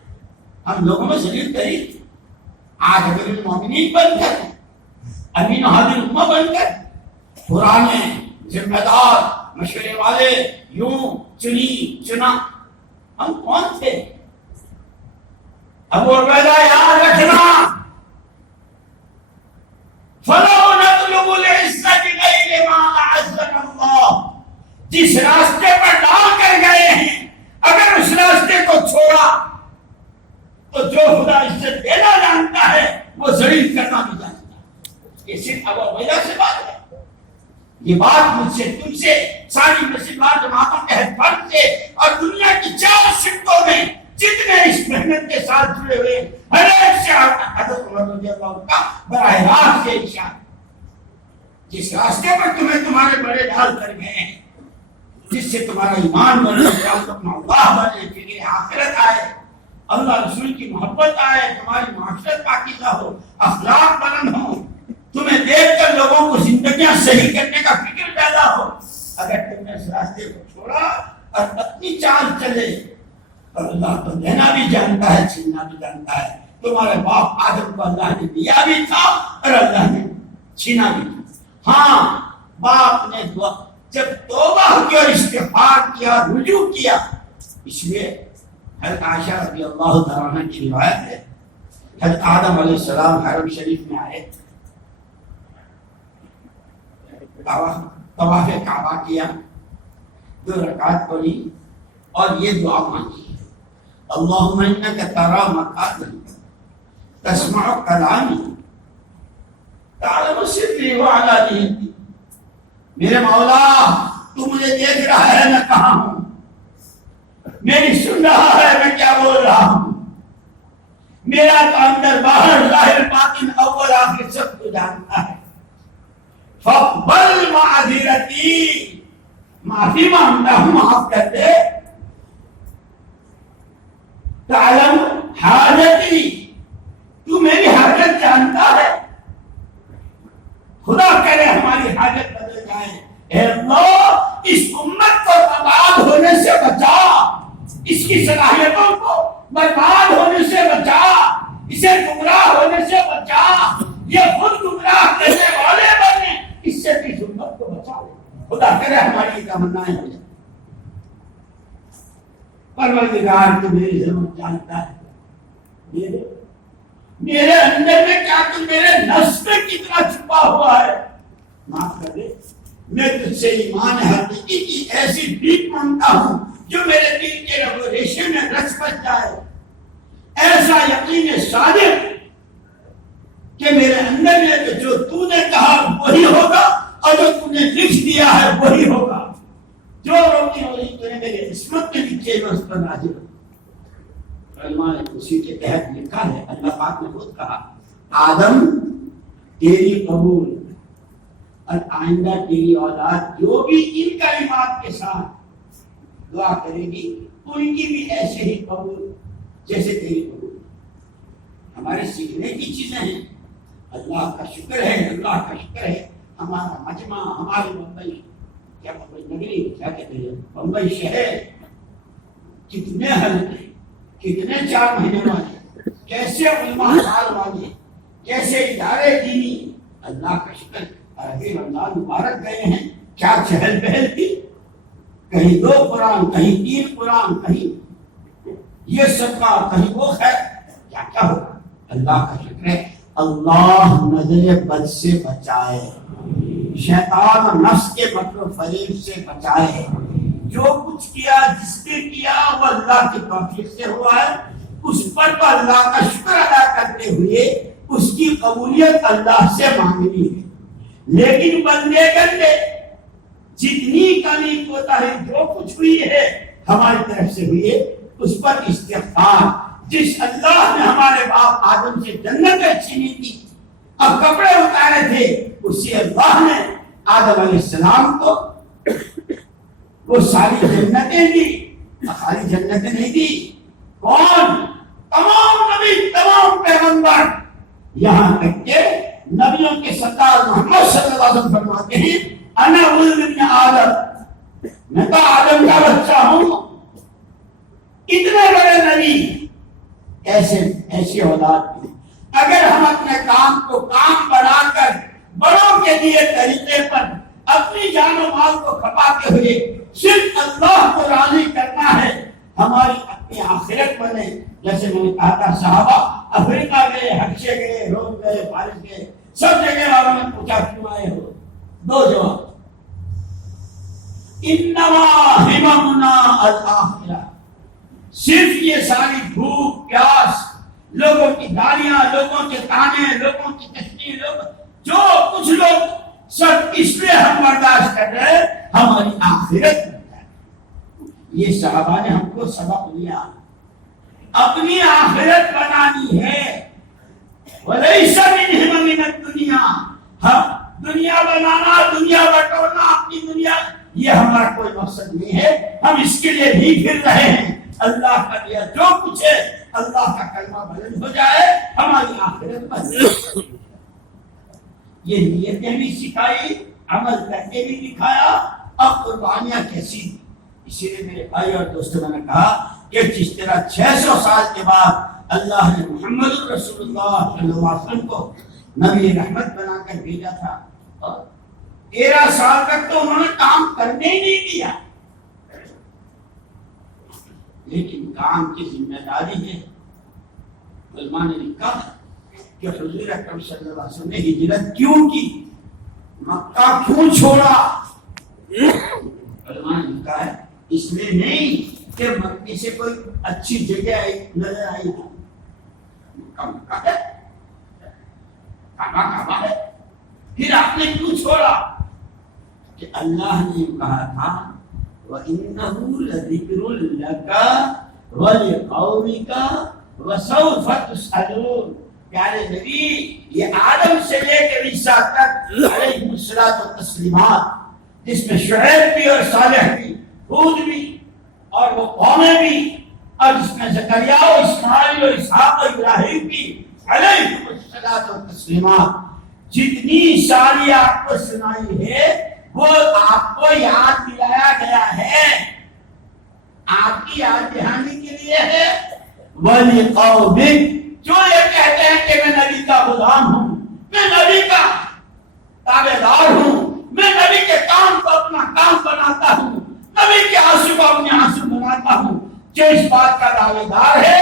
ہم لوگوں میں ذلیل ترین. آج امیر المومنین بن کر، امین و حاضر امہ بن کر، پرانے ذمہ دار مشورے والے یوں چنا، ہم کون تھے؟ ابو عبیدہ یاد رکھنا، فَلَوْ نَطْلُبُ الْعِزَّةِ غَيْرِ مَا أَعَزَّنَا اللَّهُ، جس راستے پر ڈال کر گئے ہیں اگر اس راستے کو چھوڑا تو جو خدا عزت دینا جانتا ہے وہ ذلیل کرنا بھی جانتا ہے. یہ صرف ابو عبیدہ سے بات ہے. یہ بات مجھ سے، تم سے، ساری مسلمان جماعتوں کے فرد سے اور دنیا کی 4 شقوں میں جتنے اس محنت کے ساتھ جڑے ہوئے ہر ایک سے حضرت عمر رضی اللہ عنہ کا براہ راست سے ارشاد، جس راستے پر تمہیں تمہارے بڑے ڈال کر گئے ہیں، جس سے تمہارا ایمان بنے، اپنا اللہ بنے، فکر آخرت آئے، اللہ رسول کی محبت آئے، تمہاری معاشرت پاکیزہ ہو، اخلاق بلند ہو، تمہیں دیکھ کر لوگوں کو زندگیاں صحیح کرنے کا فکر پیدا ہو. اگر تم نے اس راستے کو چھوڑا اور اپنی چال چلے، اور اللہ تو دینا بھی جانتا ہے، چھیننا بھی جانتا ہے. تمہارے باپ آدم کو اللہ نے دیا بھی تھا اور اللہ نے چھینا بھی تھا. ہاں، باپ نے جب توبہ کی اور استغفار کیا، رجوع کیا، اس لیے حضرت عائشہ رضی اللہ تعالیٰ عنہ کی روایت ہے، حضرت آدم علیہ السلام حرم شریف میں آئے، طواف کعبہ کیا، 2 رکعت پڑھی اور یہ دعا مانگی، اللہم انک تری مقاتی تسمع کلامی تعلم سری وعلانیتی. میرے مولا تو مجھے دیکھ رہا ہے میں کہاں ہوں، میری سن رہا ہے میں کیا بول رہا ہوں، میرا تو اندر باہر ظاہر باطن اول آخر سب کو جانتا ہے. فاقبل معذرتی، معافی مانگتا ہوں، معاف کر دے. تعلم حاجتی، تو میری حاجت جانتا ہے، خدا کرے ہماری حاجت بدل جائے. اے اللہ اس امت کو برباد ہونے سے بچا، اس کی صلاحیتوں کو برباد ہونے سے بچا، اسے گمراہ ہونے سے بچا، یہ خود گمراہ کرنے والے بنے، اس سے بھی امت کو بچا لے. خدا کرے ہماری تمنائیں ہو جائیں. پروردگار تو میری ضرورت جانتا ہے، میرے اندر میں کیا تو میرے نفس میں کتنا چھپا ہوا ہے، معاف کر دے. میں تجھ سے ایمان حقیقی کی ایسی بھیک مانگتا ہوں جو میرے دل کے رگ و ریشے میں رچ بچ جائے، ایسا یقین صادق کہ میرے اندر میں جو تو نے کہا وہی ہوگا اور جو تو نے لکھ دیا ہے وہی ہوگا. جو روٹی ہوئی تو نے میری قسمت میں لکھے میں اس پر نازل ہو. علماء نے اسی کے تحت لکھا ہے، اللہ پاک نے خود کہا آدم تیری قبول اور آئندہ تیری اولاد جو بھی ان کلمات کے ساتھ دعا کرے گی ان کی بھی ایسے ہی قبول جیسے تیری قبول. ہمارے سیکھنے کی چیزیں ہیں. اللہ کا شکر ہے، اللہ کا شکر ہے ہمارا مجمع، ہماری بمبئی، کیا بمبئی نگری کیا کہتے ہیں، بمبئی شہر، کتنے حلقے، کتنے 4 مہینے والے، کیسے علماء سال والے، کیسے ادارے دینی. اللہ کا شکر عربی رمضان مبارک گئے ہیں، کیا چہل پہل تھی، کہیں 2 قرآن، کہیں 3 قرآن، کہیں یہ صدقہ، کہیں وہ خیر، کیا کیا ہوگا۔ اللہ کا شکر ہے، اللہ نظر بد سے بچائے، شیطان اور نفس کے مکر و فریب سے بچائے۔ جو کچھ کیا، جس نے کیا، وہ اللہ کی توفیق سے ہوا ہے، اس پر تو اللہ کا شکر ادا کرتے ہوئے اس کی قبولیت اللہ سے مانگنی ہے۔ لیکن بندے گندے جتنی کمی کوتاہی جو کچھ ہوئی ہے ہماری طرف سے ہوئی ہے، اس پر استغفار۔ جس اللہ نے ہمارے باپ آدم سے جنت چھینی تھی، اب کپڑے اتارے تھے، اسی اللہ نے آدم علیہ السلام کو وہ ساری جنتیں دی، ساری جنتیں نہیں دی۔ کون؟ تمام نبی، تمام پیغمبر، یہاں تک کہ نبیوں کے سردار محمد صلی اللہ علیہ وسلم فرماتے ہیں انا ولد ابن آدم، میں تو آدم کا بچہ ہوں۔ اتنے بڑے نبی، ایسی اولاد کی، اگر ہم اپنے کام کو کام بنا کر بڑوں کے لیے طریقے پر اپنی جان و مال کو کھپاتے ہوئے صرف اللہ کو راضی کرنا ہے، ہماری اپنی آخرت بنے۔ جیسے میں نے کہا تھا، صحابہ افریقہ گئے، حبشے گئے، روم گئے، فارس گئے، سب جگہ والوں نے پوچھا کیوں آئے ہو؟ 2 جواب، انما ہممنا الآخرہ، صرف یہ ساری بھوک پیاس، لوگوں کی گالیاں، لوگوں کے تانے، لوگوں کی تشریح، جو کچھ لوگ سب اس لیے ہم برداشت کر رہے ہیں ہماری آخرت بن جائے۔ یہ صحابہ نے ہم کو سبق دیا، اپنی آخرت بنانی ہے۔ وَلَيْسَ مِنْ هِمَمِ الدُّنْيَا، ہم دنیا بنانا، دنیا بٹورنا، اپنی دنیا، یہ ہمارا کوئی مقصد نہیں ہے، ہم اس کے لیے بھی پھر رہے ہیں۔ اللہ کا دیا جو کچھ ہے، اللہ کا کلمہ بلند ہو جائے، ہماری آخرت بن جائے۔ یہ نیتیں بھی سکھائی، عمل کر کے بھی دکھایا، اب قربانیاں کیسی دی۔ اسی لیے میرے بھائی اور دوستوں نے کہا کہ جس طرح 600 سال کے بعد اللہ نے محمد رسول اللہ صلی اللہ علیہ وسلم کو نبی رحمت بنا کر بھیجا تھا، 13 سال تک تو انہوں نے کام کرنے ہی نہیں دیا، لیکن کام کی ذمہ داری ہے۔ علماء نے لکھا کہ حضور اکرم صلی اللہ علیہ وسلم نے ہجرت کیوں کی، مکہ کیوں چھوڑا؟ علماء نے لکھا ہے اس لیے نہیں کہ مکے سے کوئی اچھی جگہ نظر آئی، مکہ ہے، کعبہ ہے، پھر آپ نے کیوں چھوڑا؟ کہ اللہ نے کہا تھا وَإِنَّهُ لَذِكْرٌ لَكَ وَلِقَوْمِكَ وَسَوْفَ تُسْأَلُونَ۔ پیارے نبی، یہ آدم سے لے کر عیسیٰ تک علیہ الصلوۃ والتسلیمات، جس میں شعیب بھی اور صالح بھی، ہود بھی اور وہ قومیں بھی، اور جس میں زکریا و اسماعیل و اسحاق و ابراہیم بھی علیہ الصلوۃ والتسلیمات، جتنی ساری آپ کو سنائی ہے وہ آپ کو یاد دلایا گیا ہے، آپ کی یاد دہانی کے لیے ہے۔ وَلِقَوْمِكَ، جو یہ کہتے ہیں کہ میں نبی کا غلام ہوں، میں نبی کا تابع دار ہوں، میں نبی کے کام کو اپنا کام بناتا ہوں، نبی کے آنسو کو اپنے آنسو بناتا ہوں، جو اس بات کا دعویٰ دار ہے،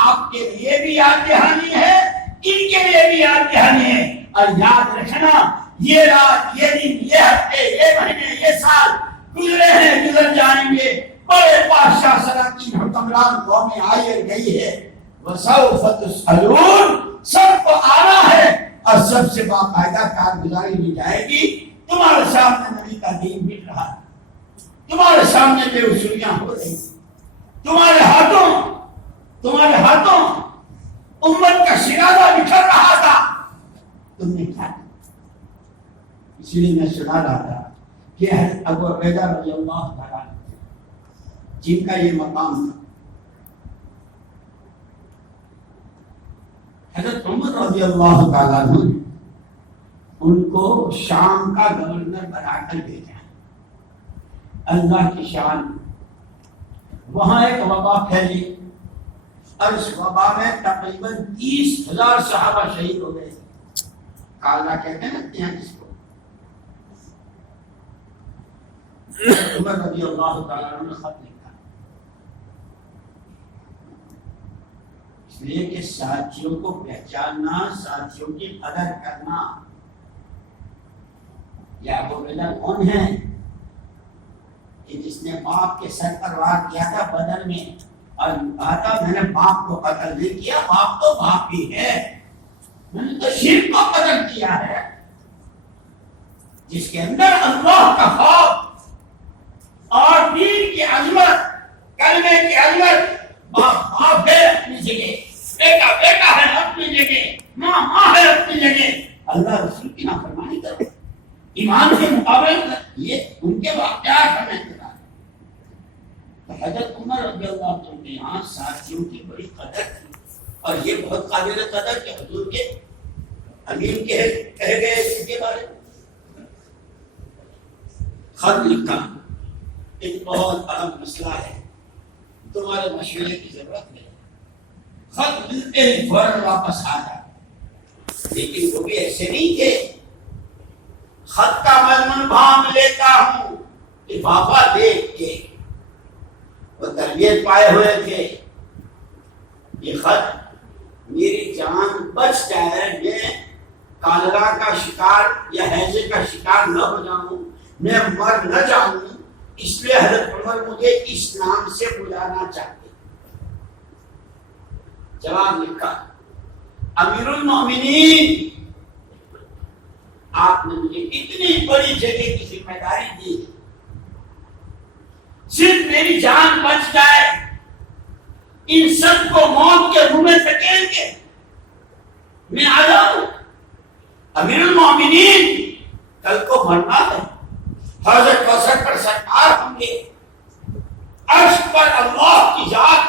آپ کے لیے بھی یاد دہانی ہے، ان کے لیے بھی یاد دہانی ہے۔ اور یاد رکھنا، یہ رات، یہ دن، یہ ہفتے، یہ مہینے، یہ سال گزرے ہیں، گزر جائیں گے، بڑے بادشاہ سلاطین حکمران قومیں آئی اور گئی ہے، وَسَوْفَ تُسْأَلُونَ، سب کو آنا ہے اور سب سے باقاعدہ کارگزاری لی جائے گی۔ تمہارے سامنے نبی کا دین مل رہا ہے، تمہارے سامنے بے وصولیاں ہو رہی، تمہارے ہاتھوں امت کا شرازہ بکھر رہا تھا، تم نے کیا کیا؟ اسی لیے میں سنا رہا تھا کہ ابو عبیدہ رضی اللہ تعالیٰ جن کا یہ مقام تھا، حضرت عمر رضی اللہ تعالیٰ نے ان کو شام کا گورنر بنا کر بھیجا۔ اللہ کی شان، وہاں ایک وبا پھیلی اور اس وبا میں تقریباً 30,000 صحابہ شہید ہو گئے۔ کالا کہتے ہیں نا جس کو، عمر رضی اللہ تعالیٰ عنہ نے خط لکھا، اس لیے کہ ساتھیوں کو پہچاننا، ساتھیوں کی قدر کرنا. یا ابو بلال کون ہے کہ جس نے باپ کے سر پر وار کیا تھا بدر میں اور کہا تھا میں نے باپ کو قتل نہیں کیا، باپ تو باپ ہی ہے، میں نے تو شرک کو قتل کیا ہے. جس کے اندر اللہ کا خوف اور دین کی عظمت، کلمے کی عظمت، باپ باپ ہے اپنی جگہ، بیٹا بیٹا ہے اپنی جگہ، ماں ماں ہے اپنی جگہ، اللہ رسول کی نافرمانی کرو، ایمان کے مقابلے میں یہ ان کے واقعات ہمیں بتا. تو حضرت عمر رضی اللہ عنہ کے یہاں ساتھیوں کی بڑی قدر تھی، اور یہ بہت قابل قدر کہ حضور کے امین کہے گئے اس کے بارے میں. خط لکھا، ایک بہت اہم مسئلہ ہے، تمہارے مشورے کی ضرورت ہے. خط ملتے ہی فوراً واپس آ جا، لیکن وہ بھی ایسے نہیں کہ خط کا مضمون بھانپ لیتا ہوں. لفافہ دیکھ کے وہ تربیت پائے ہوئے تھے، یہ خط میری جان بچ جائے، میں کالرا کا شکار یا ہیضے کا شکار نہ ہو جاؤں، میں مر نہ جاؤں، اس لیے حضرت عمر مجھے اس نام سے بلانا چاہتے. جواب لکھا، امیر المومنین، آپ نے مجھے اتنی بڑی جگہ کی ذمہ داری دی، صرف میری جان بچ جائے، ان سب کو موت کے منہ میں دھکیل کے میں آ جاؤں. امیر المومنین، کل کو مرنا ہے، حضرت کوثر پر سرکار ہوں گے، عرش پر اللہ کی ذات،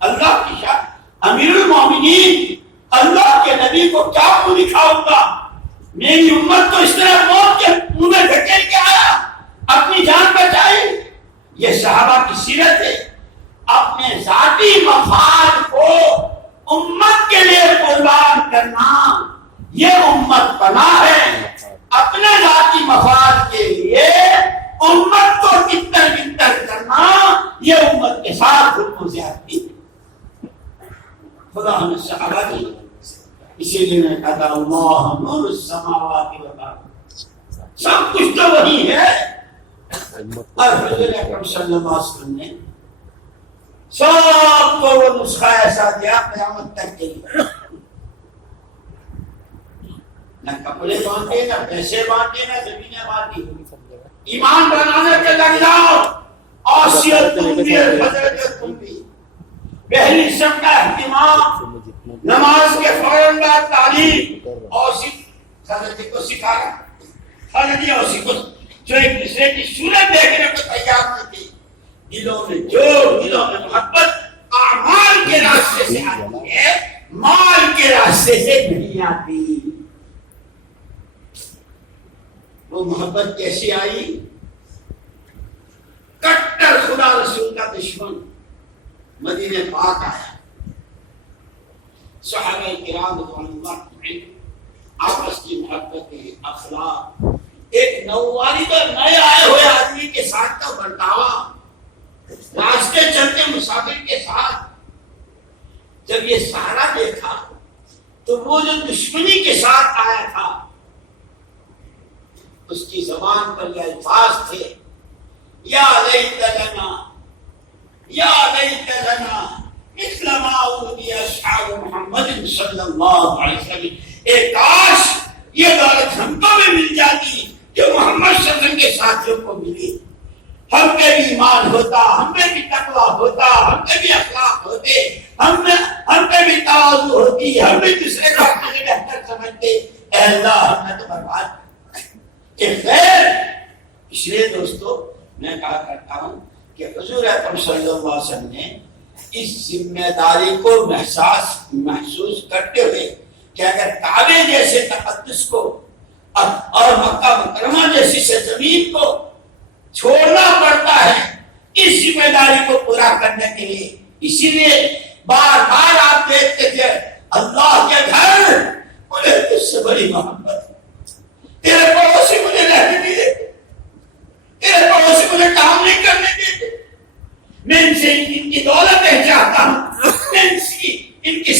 اللہ کی شان. امیر المومنین، اللہ کے نبی کو کیا منہ دکھاؤں گا؟ میری امت تو اس طرح موت کے منہ میں دھکیل کے آیا، اپنی جان بچائی. یہ صحابہ کی سیرت ہے، اپنے ذاتی مفاد کو امت کے لیے قربان کرنا یہ امت پناہ ہے. اپنے ذاتی مفاد کے لیے امت کو کتر بتر کرنا یہ امت کے ساتھ خود کو زیادتی. خدا ہمیں صحابہ کی، اسی لیے میں کہتا ہوں اللہ نور السماوات والارض، سب کچھ تو وہی ہے. اور حضور اکرم صلی اللہ علیہ وسلم نے سب کو وہ نسخہ ایسا دیا قیامت تک کے لیے. نہ کپڑے بانٹے، نہ پیسے بانٹے، نہ زمینیں بانٹی. ایمان بنانے کے لگ جاؤ، عاصیت تم بھی، حضرت تم بھی. پہلی شب کا اہتمام، نماز کے فوراً بعد تعلیم، حضرت کو سکھانا. حضرت اوسی کو جو ایک دوسرے کی صورت دیکھنے کو تیار نہیں تھی، دلوں میں محبت اعمال کے راستے سے آتی ہے، مال کے راستے سے نہیں آتی. وہ محبت کیسی آئی؟ کٹر خدا رسول کا دشمن مدینہ پاک آیا، صحابہ کرام رضوان اللہ علیہم آپس کی محبت اخلاق، ایک نووالد اور نئے آئے ہوئے آدمی کے ساتھ کا برتاوا، راستے چلتے مسافر کے ساتھ. جب یہ سارا دیکھا تو وہ جو دشمنی کے ساتھ آیا تھا اس کی زبان پر یہ الفاظ تھے، یا لیت لنا یا لیت لنا مثل ما اوتی اصحاب محمد صلی اللہ علیہ وسلم. ایک کاش یہ دولت ہم کو بھی مل جاتی جو محمد صلی اللہ علیہ وسلم کے ساتھیوں کو ملی. ہم پہ بھی ایمان ہوتا، ہم پہ بھی تقویٰ ہوتا، ہم پہ بھی اخلاق ہوتے، ہم پہ بھی تواضع ہوتی، ہم بھی دوسرے کو اپنے سے بہتر سمجھتے. اے اللہ ہمیں تو برباد کہ خیر. اس لیے دوستو میں کہا کرتا ہوں کہ حضور اکرم صلی اللہ علیہ وسلم نے اس ذمہ داری کو محسوس کرتے ہوئے کہ اگر کعبے جیسے تقدس کو اور مکہ مکرمہ جیسی زمین کو چھوڑنا پڑتا ہے اس ذمہ داری کو پورا کرنے کے لیے، اسی لیے بار بار آپ دیکھتے تھے اللہ کے گھر، مجھے تجھ سے بڑی محبت، تیرے پڑوسی مجھے رہنے نہیں دیتے، تیرے پڑوسی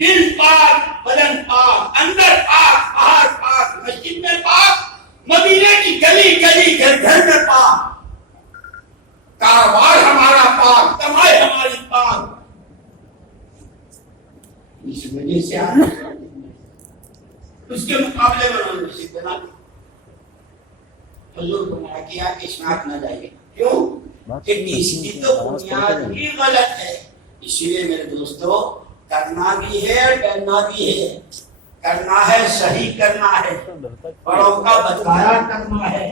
دل پاک، بدن پاک، اندر پاک، باہر پاک، مسجد میں پاک، مدینے کی گلی گلی گھر گھر میں پاک، کاروبار ہمارا پاک، کمائی ہماری پاک. اس وجہ سے اس کے مقابلے میں انہوں نے مسجد بنا دی. حضور کو منع کیا کہ اسناد نہ جائے. کیوں؟ کہ اس کی تو بنیاد ہی غلط ہے. اسی لیے میرے دوستو کرنا بھی ہے ڈرنا بھی ہے. کرنا ہے صحیح کرنا ہے، بڑوں کا بتایا کرنا ہے،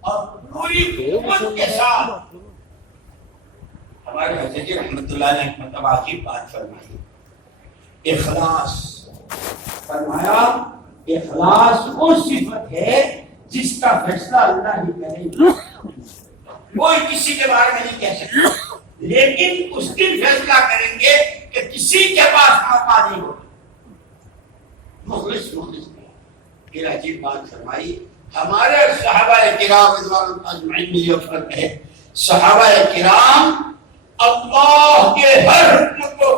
اور پوری قوت کے ساتھ. ہمارے حضرت رحمت اللہ علیہ نے مطلب عجیب بات فرمائی، اخلاص فرمایا. اخلاص وہ صفت ہے جس کا فیصلہ اللہ ہی کرے گا، کوئی کسی کے بارے میں نہیں کہہ سکتا. لیکن اس دن فیصلہ کریں گے کہ کسی کے پاس موقع نہیں ہوگا. مخلص پھر عجیب بات فرمائی. ہمارے صحابہ کرام رضوان اللہ اجمعین میں یہ فرق ہے، صحابہ کرام اللہ کے ہر حکم کو،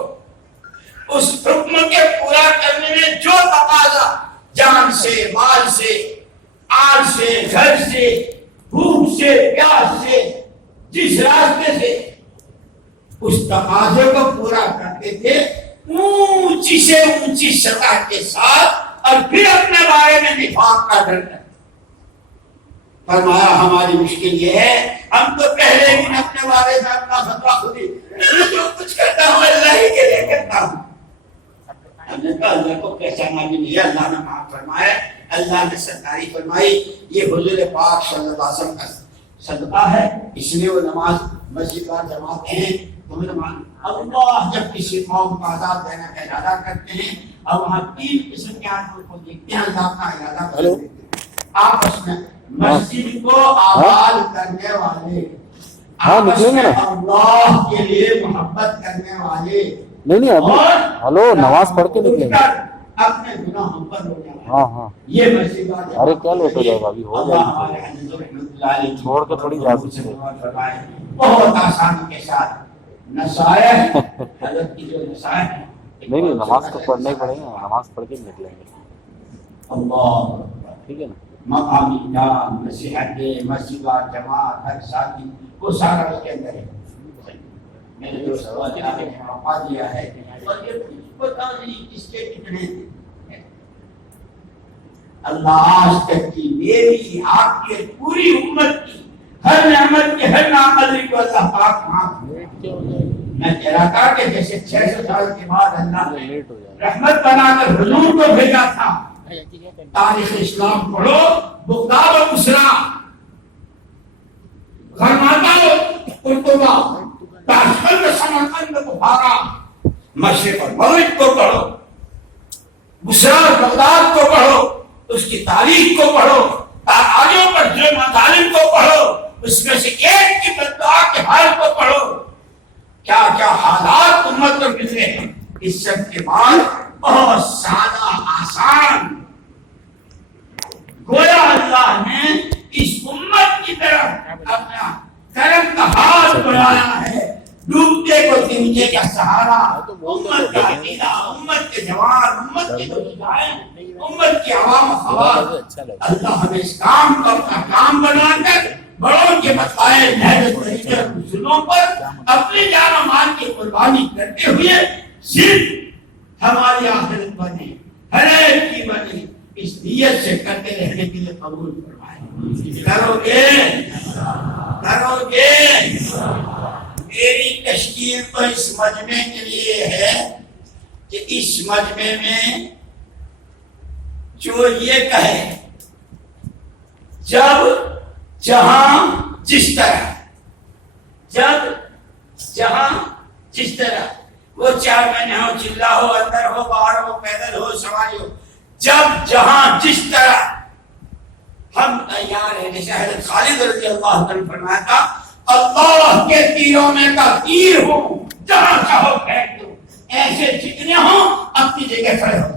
اس حکم کے پورا کرنے میں جو تقاضا، جان سے، مال سے، آل سے، گھر سے، بھوک سے، پیاس سے، جس راستے سے، اس تقاضے کو پورا کرتے تھے اونچی سے اونچی سطح کے ساتھ، اور پھر اپنے بارے میں نفاق کا ڈر کرتے. فرمایا ہماری مشکل یہ ہے، ہم تو پہلے ہی اپنے بارے میں اپنا فتویٰ خود ہی، جو کچھ کرتا ہوں اللہ ہی کے لیے کرتا ہوں. ہم نے کہا اللہ کو پہچانا بھی نہیں ہے. اللہ نے معاف فرمایا، اللہ نے ستاری فرمائی. یہ حضور پاک صلی اللہ علیہ وسلم کا صدقہ ہے، اس لیے وہ نماز مسجد کا جماعت ہیں. اللہ جب کسی قوم کو عذاب دینے کا ارادہ کرتے ہیں اور وہاں تین قسم کے آدمیوں کو دیکھتے ہیں عذاب کا ارادہ کرتے ہیں آپس میں. مسجد کو آباد کرنے والے، آپس میں اللہ کے لیے محبت کرنے والے، نہیں ہلو نماز پڑھ کے نکلیں گے، اپنے گناہوں پر ہو جائے. ہاں یہ مسجد کا ارے کیا لیٹ ہو جائے گا، ابھی ہو جائے گی، چھوڑ کے تھوڑی جا سکتے. بہت آسانی کے ساتھ نصائح حضرت کی جو نصائح ہیں. نہیں نماز تو پڑھنا ہی پڑے گا، نماز پڑھ کے نکلیں گے. اللہ ٹھیک ہے نا. مقامی جان، نصیحت، مسجد و جماعت، ہر ساتھی، وہ سارا اس کے اندر ہے. میرے دوست نے موقع دیا ہے اور یہ پتہ نہیں کس کے کتنے اللہ آج تک کی میری آپ کی پوری امت کی ہر نعمت کی ہر ناقدری کو اللہ پاک معاف. میں کہہ رہا تھا کہ جیسے 600 سال کے بعد اللہ نے رحمت بنا کر حضور کو بھیجا تھا. تاریخ اسلام پڑھو، بغداد و بصرہ، غرناطہ و قرطبہ، تاشقند و سمرقند و بخارا، مشرق اور مغرب کو پڑھو، بصرہ اور بغداد کو پڑھو، اس کی تاریخ کو پڑھو، تاراجوں پر ظلم و ظالم کو پڑھو، اس میں سے ایک کی بددعا کے حال کو پڑھو. کیا کیا حالات امت کو گزرے ہیں. اس سب کے بعد بہت سادہ آسان گویا اللہ نے اس امت کی طرف اپنا کرم کا ہاتھ بڑھایا ہے. ڈوبتے کو تنکے کا سہارا، امت کا عقیدہ، امت کے جوان، امت کے نوجوان، امت کی عوام و خواص. اللہ ہمیں اس کام کو اپنا کام بنا کر بڑوں کے بتائے نہج طریقے اصولوں پر اپنی جان و مال کی قربانی کرتے ہوئے صرف ہماری آخرت بنے، ہر ایک کی بنے، اس نیت سے کرتے رہنے کے لیے قبول فرمائے. کرو گے. میری تشکیل تو اس مجمع کے لیے ہے کہ اس مجمع میں جو یہ کہے جب جہاں جس طرح، جب جہاں جس طرح، وہ 4 مہینے ہو، چلا ہو، اندر ہو، باہر ہو، پیدل ہو، سواری ہو، جب جہاں جس طرح ہم تیار ہیں. جیسے حضرت خالد رضی اللہ عنہ فرمایا تھا، اللہ کے تیروں میں کا تیر ہوں، جہاں چاہو پھینک دو. ایسے جتنے ہوں اپنی جگہ کھڑے ہو.